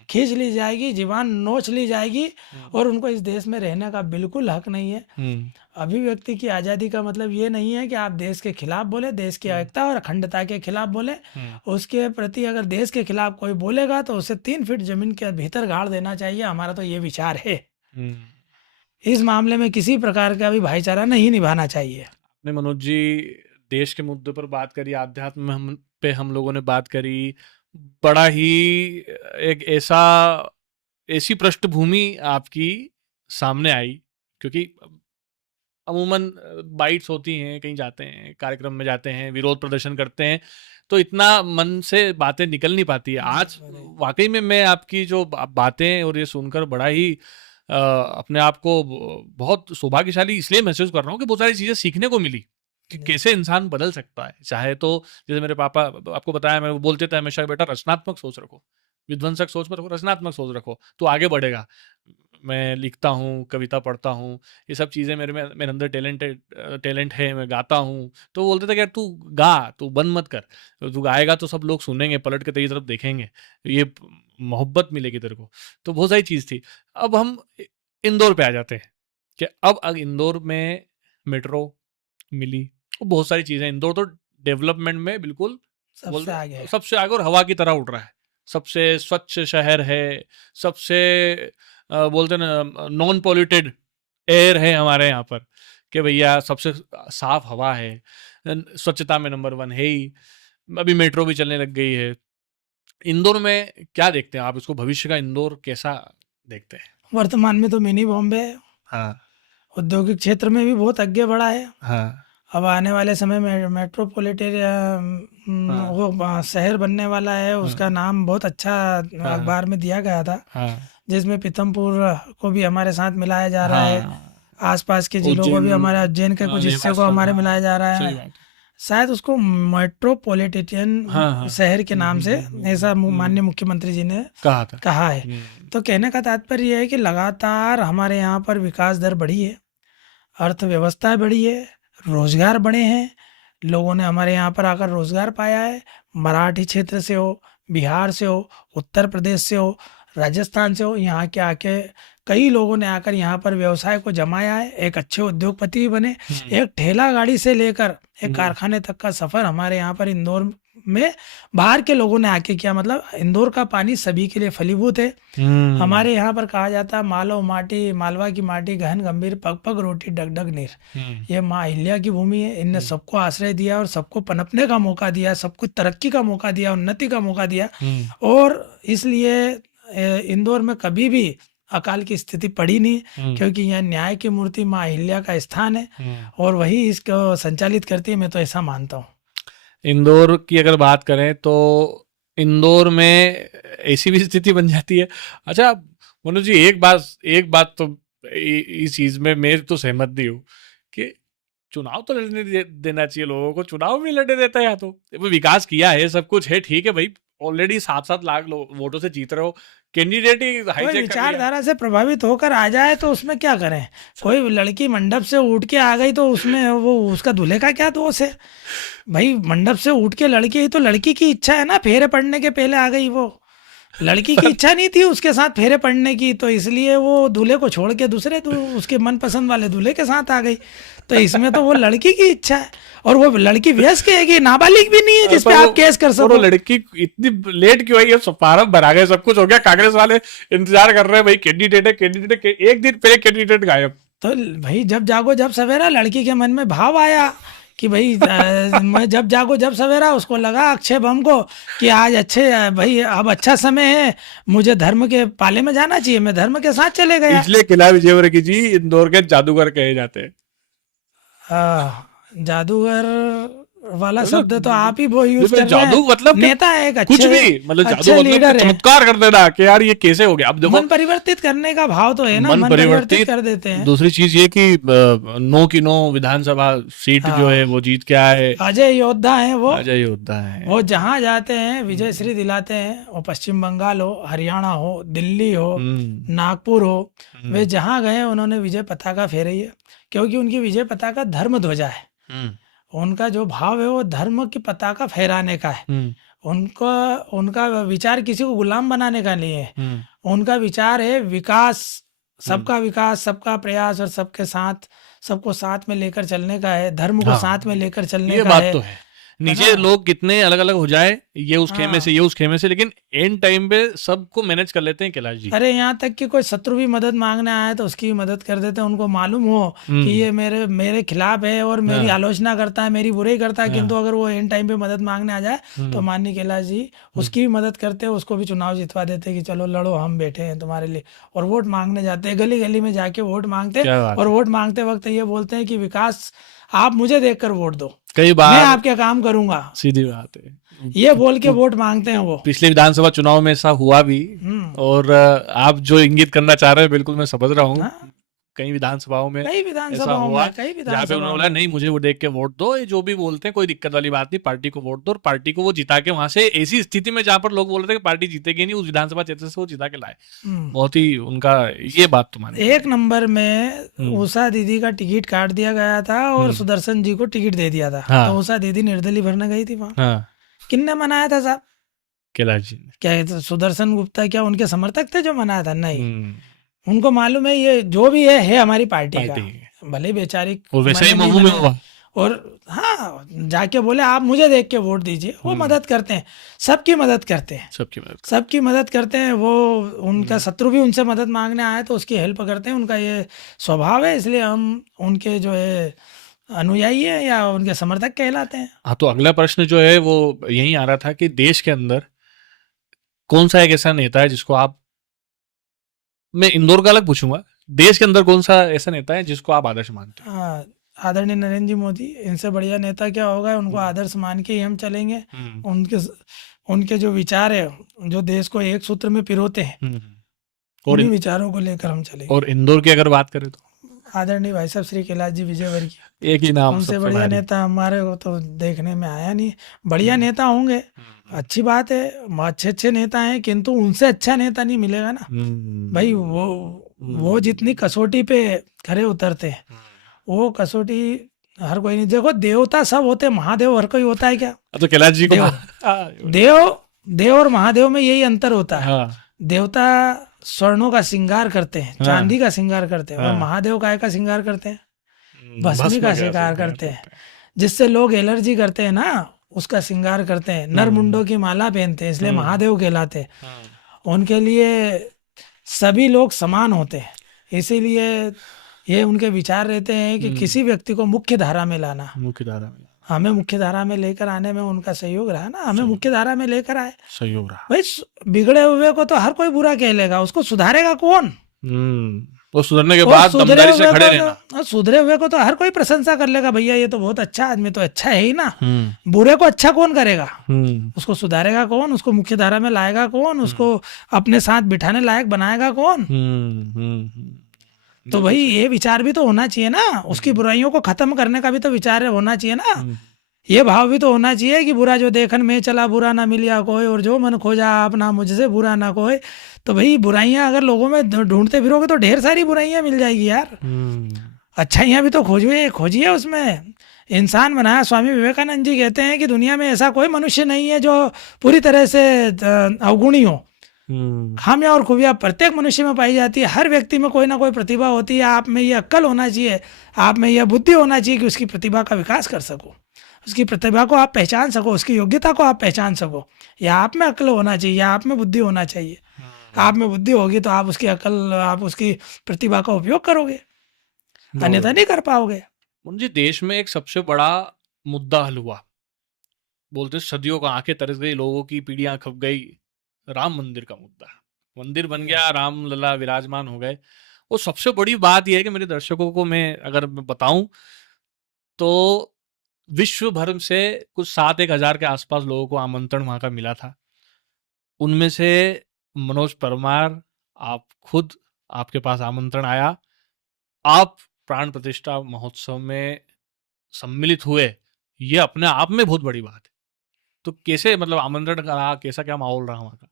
खींच ली जाएगी, जीवान नोच ली जाएगी, और उनको इस देश में रहने का बिल्कुल हक नहीं है। अभिव्यक्ति की आज़ादी का मतलब ये नहीं है कि आप देश के खिलाफ बोले, देश की एकता और अखंडता के खिलाफ बोले। उसके प्रति अगर देश के खिलाफ कोई बोलेगा तो उसे 3 फीट जमीन के भीतर गाड़ देना चाहिए। हमारा तो ये विचार है। इस मामले में किसी प्रकार का भी भाईचारा नहीं निभाना चाहिए। आपने मनोज जी देश के मुद्दे पर बात करी, आध्यात्म पे हम लोगों ने बात करी, बड़ा ही एक ऐसी पृष्ठभूमि आपकी सामने आई, क्योंकि अमूमन बाइट्स होती हैं, कहीं जाते हैं, कार्यक्रम में जाते हैं, विरोध प्रदर्शन करते हैं, तो इतना मन से बातें निकल नहीं पाती है। आज वाकई में मैं आपकी जो बातें और ये सुनकर बड़ा ही अपने आप को बहुत सौभाग्यशाली इसलिए महसूस कर रहा हूँ कि बहुत सारी चीज़ें सीखने को मिली कि कैसे इंसान बदल सकता है। चाहे तो जैसे मेरे पापा आपको बताया, मैं बोलते थे हमेशा, बेटा रचनात्मक सोच रखो, विध्वंसक सोच मत रखो, रचनात्मक सोच रखो तो आगे बढ़ेगा। मैं लिखता हूँ, कविता पढ़ता हूँ, ये सब चीज़ें मेरे अंदर टैलेंट है, मैं गाता हूँ। तो बोलते थे कि यार तू गा, तू बंद मत कर, तू गाएगा तो सब लोग सुनेंगे, पलट के तेरी तरफ देखेंगे, ये मोहब्बत मिलेगी तेरे को। तो बहुत सारी चीज़ थी। अब हम इंदौर पे आ जाते हैं कि अब इंदौर में मेट्रो मिली, बहुत सारी चीज़ें। इंदौर तो डेवलपमेंट में बिल्कुल सबसे आगे और हवा की तरह उड़ रहा है, सबसे स्वच्छ शहर है, सबसे बोलते ना नॉन पॉल्यूटेड एयर है हमारे यहाँ पर, कि भैया सबसे साफ हवा है, स्वच्छता में नंबर 1 है ही। अभी मेट्रो भी चलने लग गई है। इंदौर में क्या देखते हैं आप, इसको भविष्य का इंदौर कैसा देखते हैं? वर्तमान में तो मिनी बॉम्बे है। हाँ। औद्योगिक क्षेत्र में भी बहुत आगे बढ़ा है। हाँ। अब आने वाले समय में मेट्रोपॉलिटन वो शहर बनने वाला है, उसका नाम बहुत अच्छा अखबार में दिया गया था, जिसमें पीथमपुर को भी हमारे साथ मिलाया जा रहा है, आसपास के जिलों को भी, हमारे उज्जैन के कुछ हिस्से को हमारे मिलाया जा रहा है। शायद उसको मेट्रोपॉलिटन शहर के नाम से ऐसा माननीय मुख्यमंत्री जी ने कहा है। तो कहने का तात्पर्य यह है कि लगातार हमारे यहाँ पर विकास दर बढ़ी है, अर्थव्यवस्था बढ़ी है, रोजगार बढ़े हैं, लोगों ने हमारे यहाँ पर आकर रोजगार पाया है। मराठी क्षेत्र से हो, बिहार से हो, उत्तर प्रदेश से हो, राजस्थान से हो, यहाँ के आके कई लोगों ने आकर यहाँ पर व्यवसाय को जमाया है, एक अच्छे उद्योगपति बने। एक ठेला गाड़ी से लेकर एक कारखाने तक का सफर हमारे यहाँ पर इंदौर में बाहर के लोगों ने आके किया। मतलब इंदौर का पानी सभी के लिए फलीभूत है। हमारे यहाँ पर कहा जाता है मालो माटी, मालवा की माटी गहन गंभीर, पग पग रोटी डग डग नीर। ये माँ अहिल्या की भूमि है। इनने सबको आश्रय दिया और सबको पनपने का मौका दिया, सबको तरक्की का मौका दिया, उन्नति का मौका दिया। और इसलिए इंदौर में कभी भी अकाल की स्थिति पड़ी नहीं, क्योंकि यहाँ न्याय की मूर्ति माँ अहिल्या का स्थान है और वही इसको संचालित करती है। मैं तो ऐसा मानता हूँ। इंदौर की अगर बात करें तो इंदौर में ऐसी भी स्थिति बन जाती है। अच्छा मनोज जी, एक बात तो इस चीज में मैं तो सहमत भी हूँ कि चुनाव तो लड़ने देना चाहिए लोगों को। चुनाव भी लड़ने देता है, या तो वो विकास किया है, सब कुछ है, ठीक है भाई, ऑलरेडी 7-7 लाख वोटों से जीत रहे हो, कैंडिडेट ही कोई हाईजैक कर लिया। विचारधारा से प्रभावित होकर आ जाए तो उसमें क्या करें। कोई लड़की मंडप से उठ के आ गई तो उसमें वो उसका दूल्हे का क्या दोष है भाई। मंडप से उठ के लड़की आई तो लड़की की इच्छा है ना, फेरे पड़ने के पहले आ गई। वो लड़की की इच्छा नहीं थी उसके साथ फेरे पड़ने की, तो इसलिए वो दूल्हे को छोड़ के दूसरे उसके मनपसंद वाले दूल्हे के साथ आ गई। तो इसमें तो वो लड़की की इच्छा है, और वो लड़की वयस्क है कि नाबालिग भी नहीं है जिस पे आप केस कर सको। वो लड़की इतनी लेट क्यों आई? फार्म भरा गए, सब कुछ हो गया, कांग्रेस वाले इंतजार कर रहे हैं भाई, कैंडिडेट है, एक दिन पहले कैंडिडेट गायब। तो भाई जब जागो जब सवेरा, लड़की के मन में भाव आया कि भाई मैं जब जागो जब सवेरा, उसको लगा अक्षय बम को कि आज भाई अब अच्छा समय है, मुझे धर्म के पाले में जाना चाहिए, मैं धर्म के साथ चले गया। इसलिए किला विजयवर्गीय जी इंदौर के जादूगर कहे जाते हैं। जादूगर वाला शब्द तो आप ही वो यूज कर रहे जादू हैं। मतलब नेता है एक अच्छे, कुछ भी मतलब अच्छे जादू लीडर मतलब है। चमत्कार कर देना कि यार ये कैसे हो गया। अब देखो, मन परिवर्तित करने का भाव तो है ना, मन परिवर्तित कर देते हैं। दूसरी चीज ये कि 9 की 9 विधानसभा सीट जो है वो जीत के आए। अजय योद्धा है वो, अजय योद्धा है। वो जहाँ जाते हैं विजय श्री दिलाते हैं। वो पश्चिम बंगाल हो, हरियाणा हो, दिल्ली हो, नागपुर हो, वे जहाँ गए उन्होंने विजय पताका फहराई है, क्योंकि उनकी विजय पताका धर्म ध्वजा है। उनका जो भाव है वो धर्म की पताका फहराने का है। उनका विचार किसी को गुलाम बनाने का नहीं है। उनका विचार है विकास, सबका विकास, सबका प्रयास और सबके साथ, सबको साथ में लेकर चलने का है, धर्म को साथ में लेकर चलने का है। तो है। नीचे लोग कितने अलग अलग हो जाए, ये उस खेमे से, ये उस खेमे से, लेकिन एंड टाइम पे सबको मैनेज कर लेते हैं कैलाश जी। अरे यहाँ तक कि कोई शत्रु भी मदद मांगने आया तो उसकी भी मदद कर देते हैं। उनको मालूम हो कि ये मेरे खिलाफ है और मेरी आलोचना करता है, मेरी बुराई करता है, किंतु अगर वो एंड टाइम पे मदद मांगने आ जाए तो माननीय कैलाश जी उसकी भी मदद करते हैं, उसको भी चुनाव जितवा देते हैं कि चलो लड़ो, हम बैठे हैं तुम्हारे लिए। और वोट मांगने जाते हैं, गली गली में जाके वोट मांगते हैं, और वोट मांगते वक्त ये बोलते हैं कि विकास आप मुझे देखकर वोट दो, कई बार मैं आपके काम करूंगा। सीधी बात है, ये बोल के वोट मांगते हैं वो। पिछले विधानसभा चुनाव में ऐसा हुआ भी। और आप जो इंगित करना चाह रहे हैं बिल्कुल मैं समझ रहा हूँ। कई विधानसभाओं में जहाँ पे उन्होंने बोला नहीं मुझे वो देख के वोट दो, ये जो भी बोलते हैं कोई दिक्कत वाली बात नहीं, पार्टी को वोट दो, और पार्टी को वो जिता के वहां से, ऐसी स्थिति में जहाँ पर लोग बोल रहे थे कि पार्टी जीतेगी नहीं, उस विधानसभा क्षेत्र से वो जिता के लाए। बहुत ही उनका ये बात तो माने। 1 नंबर में उषा दीदी का टिकट काट दिया गया था और सुदर्शन जी को टिकट दे दिया था। तो उषा दीदी निर्दलीय भरने गई थी वहां। किन्ने मनाया था साहब? कैलाश जी। क्या सुदर्शन गुप्ता क्या उनके समर्थक थे जो मनाया था? नहीं, उनको मालूम है ये जो भी है हमारी पार्टी का, भले बेचारी वैसे ही मुंह में हुआ। और हाँ, जाके बोले आप मुझे देख के वोट दीजिए। वो मदद करते हैं, सबकी मदद करते हैं, सबकी मदद करते हैं। वो उनका शत्रु भी उनसे मदद मांगने आए तो उसकी हेल्प करते हैं, उनका ये स्वभाव है, इसलिए हम उनके जो है अनुयायी है या उनके समर्थक कहलाते हैं। हाँ, तो अगला प्रश्न जो है वो यही आ रहा था कि देश के अंदर कौन सा एक ऐसा नेता है जिसको आप, मैं इंदौर का अलग पूछूंगा, देश के अंदर कौन सा ऐसा नेता है जिसको आप आदर्श मानते हैं? आदरणीय नरेंद्र जी मोदी, इनसे बढ़िया नेता क्या होगा। उनको आदर्श मान के ही हम चलेंगे। उनके जो विचार है, जो देश को एक सूत्र में पिरोते हैं, और इन विचारों को लेकर हम चलेंगे। और इंदौर की अगर बात करें तो आदरणीय भाई साहब श्री कैलाश जी विजयवर्गीय, एक ही नाम। उनसे बढ़िया नेता हमारे को तो देखने में आया नहीं। बढ़िया नेता होंगे, अच्छी बात है, अच्छे नेता हैं, किंतु उनसे अच्छा नेता नहीं मिलेगा ना भाई। वो जितनी कसौटी पे खरे उतरते हैं, वो कसौटी हर कोई नहीं। देखो, देवता सब होते, महादेव हर कोई होता है क्या? तो कैलाश जी को देव और महादेव में यही अंतर होता है। देवता स्वर्णों का श्रृंगार करते हैं, चांदी का श्रृंगार करते हैं, और महादेव काय का श्रृंगार करते हैं? भस्मी का श्रृंगार करते हैं, जिससे लोग एलर्जी करते हैं ना, उसका श्रृंगार करते हैं, नर मुंडों की माला पहनते हैं, इसलिए महादेव कहलाते हैं। हाँ, उनके लिए सभी लोग समान होते हैं, इसीलिए ये उनके विचार रहते हैं कि किसी व्यक्ति को मुख्य धारा में लाना। मुख्य धारा में हमें मुख्य धारा में लेकर आने में उनका सहयोग रहा ना, हमें मुख्य धारा में लेकर आए। सहयोग रहा। भाई बिगड़े हुए को तो हर कोई बुरा कह लेगा, उसको सुधारेगा कौन? वो सुधरने के वो बाद सुधरे दमदारी से हुए खड़े को रहना। सुधरे हुए को तो हर कोई प्रशंसा कर लेगा, भैया ये तो बहुत अच्छा आदमी, तो अच्छा है ही ना। बुरे को अच्छा कौन करेगा? उसको सुधारेगा कौन? उसको मुख्य धारा में लाएगा कौन? उसको अपने साथ बिठाने लायक बनाएगा कौन? तो भाई ये विचार भी तो होना चाहिए ना, उसकी बुराइयों को खत्म करने का भी तो विचार होना चाहिए ना। ये भाव भी तो होना चाहिए कि बुरा जो देखन में चला बुरा ना मिलिया कोई, और जो मन खोजा अपना मुझसे बुरा ना कोई। तो भाई बुराइयां अगर लोगों में ढूंढते फिरोगे तो ढेर सारी बुराइयां मिल जाएगी यार। अच्छाइयां भी तो खोजिए उसमें। इंसान बनाया, स्वामी विवेकानंद जी कहते हैं कि दुनिया में ऐसा कोई मनुष्य नहीं है जो पूरी तरह से अवगुणी हो। खामियां और खूबियां प्रत्येक मनुष्य में पाई जाती है। हर व्यक्ति में कोई ना कोई प्रतिभा होती है। आप में ये अक्ल होना चाहिए, आप में यह बुद्धि होना चाहिए कि उसकी प्रतिभा का विकास कर सको, उसकी प्रतिभा को आप पहचान सको, उसकी योग्यता को आप पहचान सको। या आप में अक्ल होना चाहिए, या आप में बुद्धि होना चाहिए। आप में बुद्धि होगी तो आप उसकी अक्ल, आप उसकी प्रतिभा का उपयोग करोगे, अन्यथा नहीं कर पाओगे। मुझे देश में एक सबसे बड़ा मुद्दा हल हुआ, बोलते सदियों का आंखें तरस गई, लोगों की पीढ़ियां खप गई, राम मंदिर का मुद्दा। मंदिर बन गया, राम लला विराजमान हो गए। वो सबसे बड़ी बात यह है कि मेरे दर्शकों को मैं अगर बताऊं तो विश्व भर से कुछ 7-1 हजार के आसपास लोगों को आमंत्रण वहां का मिला था। उनमें से मनोज परमार, आप खुद, आपके पास आमंत्रण आया, आप प्राण प्रतिष्ठा महोत्सव में सम्मिलित हुए। ये अपने आप में बहुत बड़ी बात है। तो कैसे, मतलब आमंत्रण रहा, कैसा क्या माहौल रहा वहाँ का?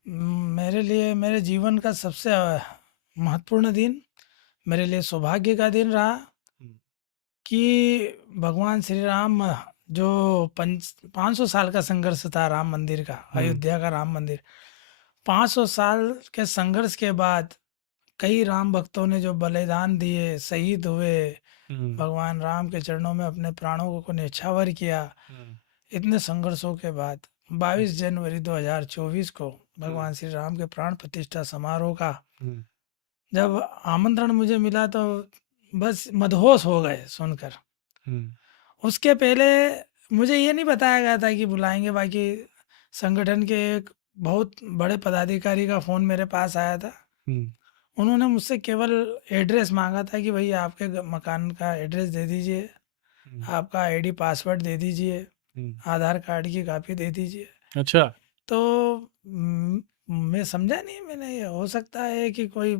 मेरे लिए मेरे जीवन का सबसे महत्वपूर्ण दिन, मेरे लिए सौभाग्य का दिन रहा कि भगवान श्री राम जो 500 साल का संघर्ष था राम मंदिर का, अयोध्या का राम मंदिर, 500 साल के संघर्ष के बाद कई राम भक्तों ने जो बलिदान दिए, शहीद हुए, भगवान राम के चरणों में अपने प्राणों को न्यौछावर किया, इतने संघर्षों के बाद 22 जनवरी 2024 को भगवान श्री राम के प्राण प्रतिष्ठा समारोह का जब आमंत्रण मुझे मिला तो बस मदहोश हो गए सुनकर। उसके पहले मुझे ये नहीं बताया गया था कि बुलाएंगे। बाकी संगठन के एक बहुत बड़े पदाधिकारी का फ़ोन मेरे पास आया था। उन्होंने मुझसे केवल एड्रेस मांगा था कि भैया आपके मकान का एड्रेस दे दीजिए, आपका आईडी पासवर्ड दे दीजिए, आधार कार्ड की कॉपी दे दीजिए। अच्छा। तो मैं समझा नहीं, मैंने ये हो सकता है कि कोई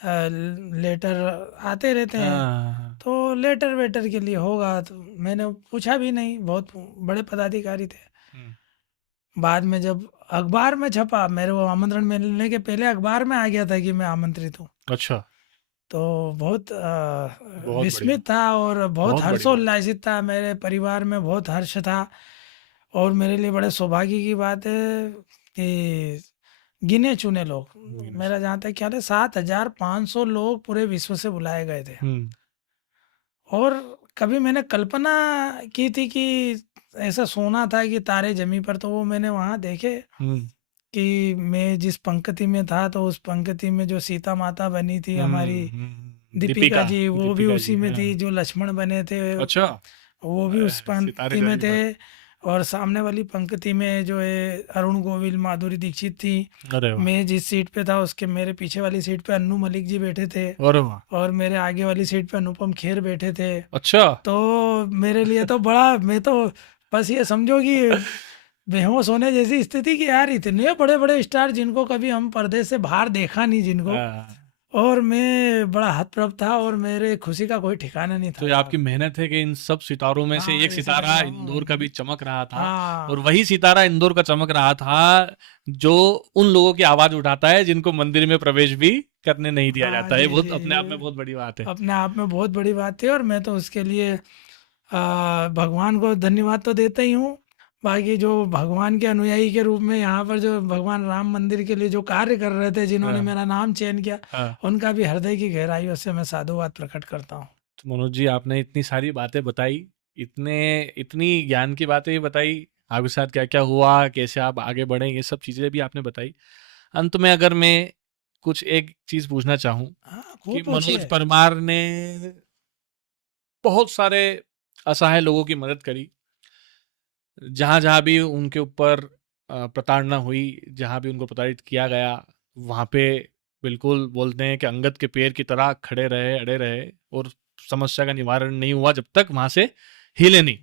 लेटर आते रहते हैं तो लेटर वेटर के लिए होगा, तो मैंने पूछा भी नहीं। बहुत बड़े पदाधिकारी थे। बाद में जब अखबार में छपा, मेरे वो आमंत्रण मिलने के पहले अखबार में आ गया था कि मैं आमंत्रित हूँ। अच्छा। तो बहुत विस्मित था और बहुत हर्षोल्लासित था। मेरे परिवार में बहुत हर्ष था और मेरे लिए बड़े सौभाग्य की बात है कि गिने चुने लोग, मेरा जहाँ तक ख्याल है 7,500 लोग पूरे विश्व से बुलाए गए थे। और कभी मैंने कल्पना की थी कि ऐसा सोना था कि तारे जमी पर, तो वो मैंने वहाँ देखे कि मैं जिस पंक्ति में था तो उस पंक्ति में जो सीता माता बनी थी हमारी दीपिका जी, वो भी उसी में थी। जो लक्ष्मण बने थे, अच्छा, वो भी उस पंक्ति में थे। और सामने वाली पंक्ति में जो है अरुण गोविल, माधुरी दीक्षित थी। मैं जिस सीट पे था उसके मेरे पीछे वाली सीट पे अन्नू मलिक जी बैठे थे और मेरे आगे वाली सीट पे अनुपम खेर बैठे थे। अच्छा। तो मेरे लिए तो बड़ा, मैं तो बस ये समझो कि बेहोश होने जैसी स्थिति कि यार इतने बड़े बड़े स्टार जिनको कभी हम पर्दे से बाहर देखा नहीं जिनको, और मैं बड़ा हतप्रभ था और मेरे खुशी का कोई ठिकाना नहीं था। तो ये आपकी मेहनत है कि इन सब सितारों में से एक सितारा इंदौर का भी चमक रहा था। और वही सितारा इंदौर का चमक रहा था जो उन लोगों की आवाज उठाता है जिनको मंदिर में प्रवेश भी करने नहीं दिया जाता है। बहुत अपने आप में बहुत बड़ी बात है, अपने आप में बहुत बड़ी बात है। और मैं तो उसके लिए भगवान को धन्यवाद तो देता ही हूँ। बाकी जो भगवान के अनुयायी के रूप में यहाँ पर जो भगवान राम मंदिर के लिए जो कार्य कर रहे थे, जिन्होंने मेरा नाम चयन किया, उनका भी हृदय की गहराइयों से मैं साधुवाद प्रकट करता हूँ। तो मनोज जी, आपने इतनी सारी बातें बताई, इतनी ज्ञान की बातें भी बताई, आपके साथ क्या क्या हुआ, कैसे आप आगे बढ़े, ये सब चीज़ें भी आपने बताई। अंत में अगर मैं कुछ एक चीज़ पूछना चाहूँ हाँ कि खूब मनोज पूछिए। परमार ने बहुत सारे असहाय लोगों की मदद करी, जहाँ जहाँ भी उनके ऊपर प्रताड़ना हुई, जहाँ भी उनको प्रताड़ित किया गया, वहाँ पे बिल्कुल बोलते हैं कि अंगद के पैर की तरह खड़े रहे, अड़े रहे, और समस्या का निवारण नहीं हुआ जब तक वहाँ से हिले नहीं।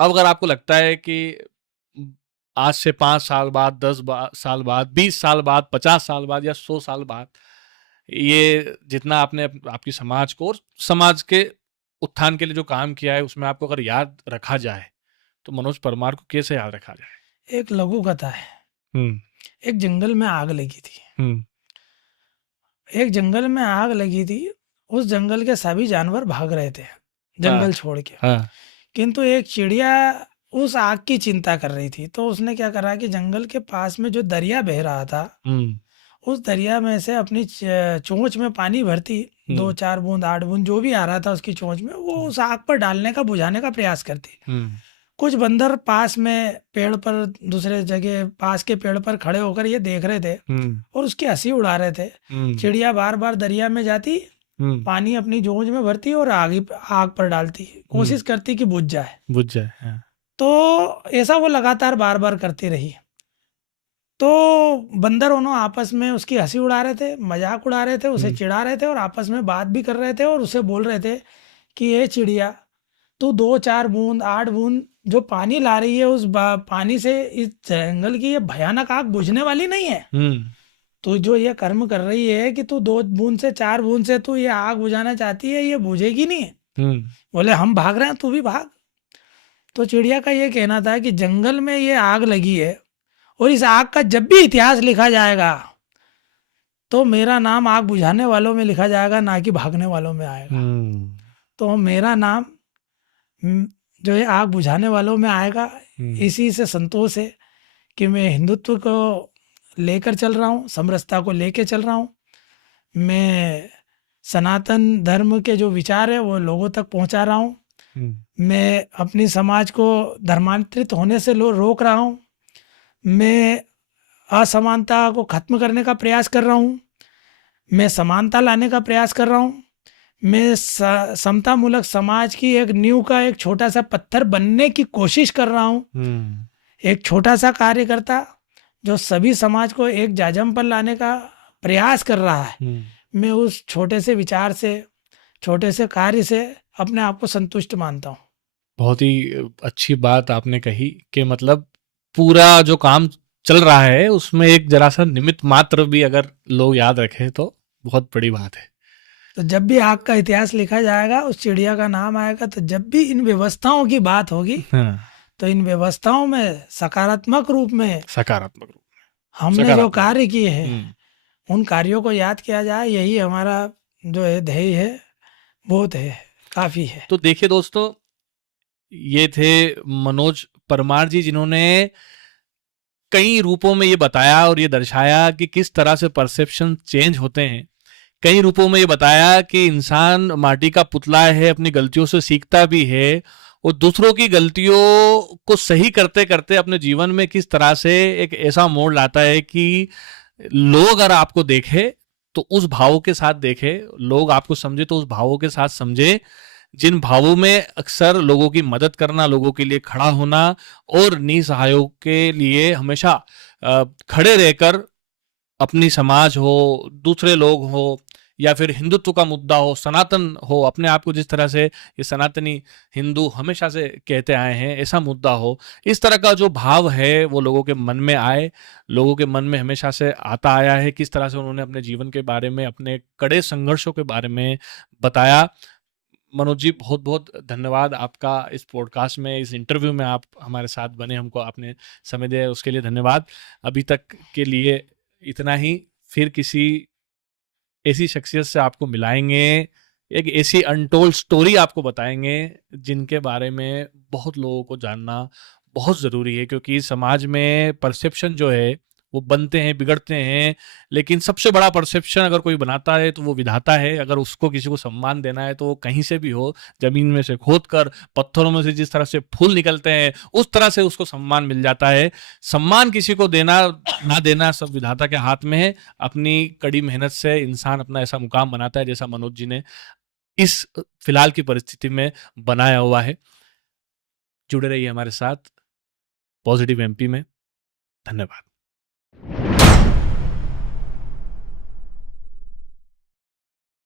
अब अगर आपको लगता है कि आज से 5 साल बाद, 10 साल बाद, 20 साल बाद, 50 साल बाद या 100 साल बाद, ये जितना आपने आपकी समाज को और समाज के उत्थान के लिए जो काम किया है, उसमें आपको अगर याद रखा जाए, तो मनोज परमार को कैसे याद रखा जाए? एक लघु कथा है। हम्म। एक जंगल में आग लगी थी। हम्म। एक जंगल में आग लगी थी। उस जंगल के सभी जानवर भाग रहे थे हाँ। जंगल छोड़ के। हाँ। किंतु एक चिड़िया उस आग की चिंता कर रही थी, तो उसने क्या करा कि जंगल के पास में जो दरिया बह रहा था, हम्म। उस दरिया में से अपनी चोंच में पानी भरती, 2-4 बूंद 8 बूंद जो भी आ रहा था उसकी चोंच में, वो उस आग पर डालने का, बुझाने का प्रयास करती। हम्म। कुछ बंदर पास में पेड़ पर, दूसरे जगह पास के पेड़ पर खड़े होकर ये देख रहे थे हम्म। और उसकी हंसी उड़ा रहे थे। हम्म। चिड़िया बार बार दरिया में जाती, हम्म। पानी अपनी जोंज में भरती और आग पर डालती, कोशिश करती कि बुझ जाए। बुझ जाए। हाँ। तो ऐसा वो लगातार बार बार करती रही। तो बंदर दोनों आपस में उसकी हंसी उड़ा रहे थे, मजाक उड़ा रहे थे, उसे चिढ़ा रहे थे और आपस में बात भी कर रहे थे और उसे बोल रहे थे कि ये चिड़िया, तू 2-4 बूंद 8 बूंद जो पानी ला रही है, उस पानी से इस जंगल की ये भयानक आग बुझने वाली नहीं है। तू जो ये कर्म कर रही है कि तू 2 बूंद से 4 बूंद से तू ये आग बुझाना चाहती है, ये बुझेगी नहीं। बोले हम भाग रहे हैं, तू भी भाग। तो चिड़िया का ये कहना था कि जंगल में ये आग लगी है और इस आग का जब भी इतिहास लिखा जाएगा, तो मेरा नाम आग बुझाने वालों में लिखा जाएगा, ना कि भागने वालों में आएगा। तो मेरा नाम जो है आग बुझाने वालों में आएगा। इसी से संतोष है कि मैं हिंदुत्व को लेकर चल रहा हूँ, समरसता को लेकर चल रहा हूँ। मैं सनातन धर्म के जो विचार है वो लोगों तक पहुँचा रहा हूँ। मैं अपनी समाज को धर्मांतरित होने से रोक रहा हूँ। मैं असमानता को खत्म करने का प्रयास कर रहा हूँ। मैं समानता लाने का प्रयास कर रहा हूँ। मैं समता मूलक समाज की एक नींव का एक छोटा सा पत्थर बनने की कोशिश कर रहा हूँ। एक छोटा सा कार्यकर्ता जो सभी समाज को एक जाजम पर लाने का प्रयास कर रहा है। मैं उस छोटे से विचार से, छोटे से कार्य से अपने आप को संतुष्ट मानता हूँ। बहुत ही अच्छी बात आपने कही कि मतलब पूरा जो काम चल रहा है उसमें एक जरा सा निमित्त मात्र भी अगर लोग याद रखें तो बहुत बड़ी बात है। तो जब भी आग का इतिहास लिखा जाएगा, उस चिड़िया का नाम आएगा, तो जब भी इन व्यवस्थाओं की बात होगी, तो इन व्यवस्थाओं में सकारात्मक रूप में हमने जो कार्य किए हैं, उन कार्यों को याद किया जाए। यही हमारा जो है ध्येय है, बहुत है, काफी है। तो देखिए दोस्तों, ये थे मनोज परमार जी, जिन्होंने कई रूपों में ये बताया और ये दर्शाया कि किस तरह से परसेप्शन चेंज होते हैं। कई रूपों में ये बताया कि इंसान माटी का पुतला है, अपनी गलतियों से सीखता भी है और दूसरों की गलतियों को सही करते करते अपने जीवन में किस तरह से एक ऐसा मोड़ लाता है कि लोग अगर आपको देखे तो उस भावों के साथ देखे, लोग आपको समझे तो उस भावों के साथ समझे, जिन भावों में अक्सर लोगों की मदद करना, लोगों के लिए खड़ा होना और निसहायों के लिए हमेशा खड़े रहकर अपनी समाज हो, दूसरे लोग हो या फिर हिंदुत्व का मुद्दा हो, सनातन हो, अपने आप को जिस तरह से ये सनातनी हिंदू हमेशा से कहते आए हैं, ऐसा मुद्दा हो, इस तरह का जो भाव है वो लोगों के मन में आए, लोगों के मन में हमेशा से आता आया है। किस तरह से उन्होंने अपने जीवन के बारे में, अपने कड़े संघर्षों के बारे में बताया। मनोज जी, बहुत बहुत धन्यवाद आपका इस पॉडकास्ट में, इस इंटरव्यू में आप हमारे साथ बने, हमको आपने समय दिया, उसके लिए धन्यवाद। अभी तक के लिए इतना ही। फिर किसी ऐसी शख्सियत से आपको मिलाएंगे, एक ऐसी अनटोल्ड स्टोरी आपको बताएंगे जिनके बारे में बहुत लोगों को जानना बहुत ज़रूरी है, क्योंकि समाज में परसेप्शन जो है वो बनते हैं, बिगड़ते हैं, लेकिन सबसे बड़ा परसेप्शन अगर कोई बनाता है तो वो विधाता है। अगर उसको किसी को सम्मान देना है तो वो कहीं से भी हो, जमीन में से खोद कर, पत्थरों में से जिस तरह से फूल निकलते हैं उस तरह से उसको सम्मान मिल जाता है। सम्मान किसी को देना ना देना सब विधाता के हाथ में है। अपनी कड़ी मेहनत से इंसान अपना ऐसा मुकाम बनाता है जैसा मनोज जी ने इस फिलहाल की परिस्थिति में बनाया हुआ है। जुड़े रहिए हमारे साथ पॉजिटिव एमपी में। धन्यवाद।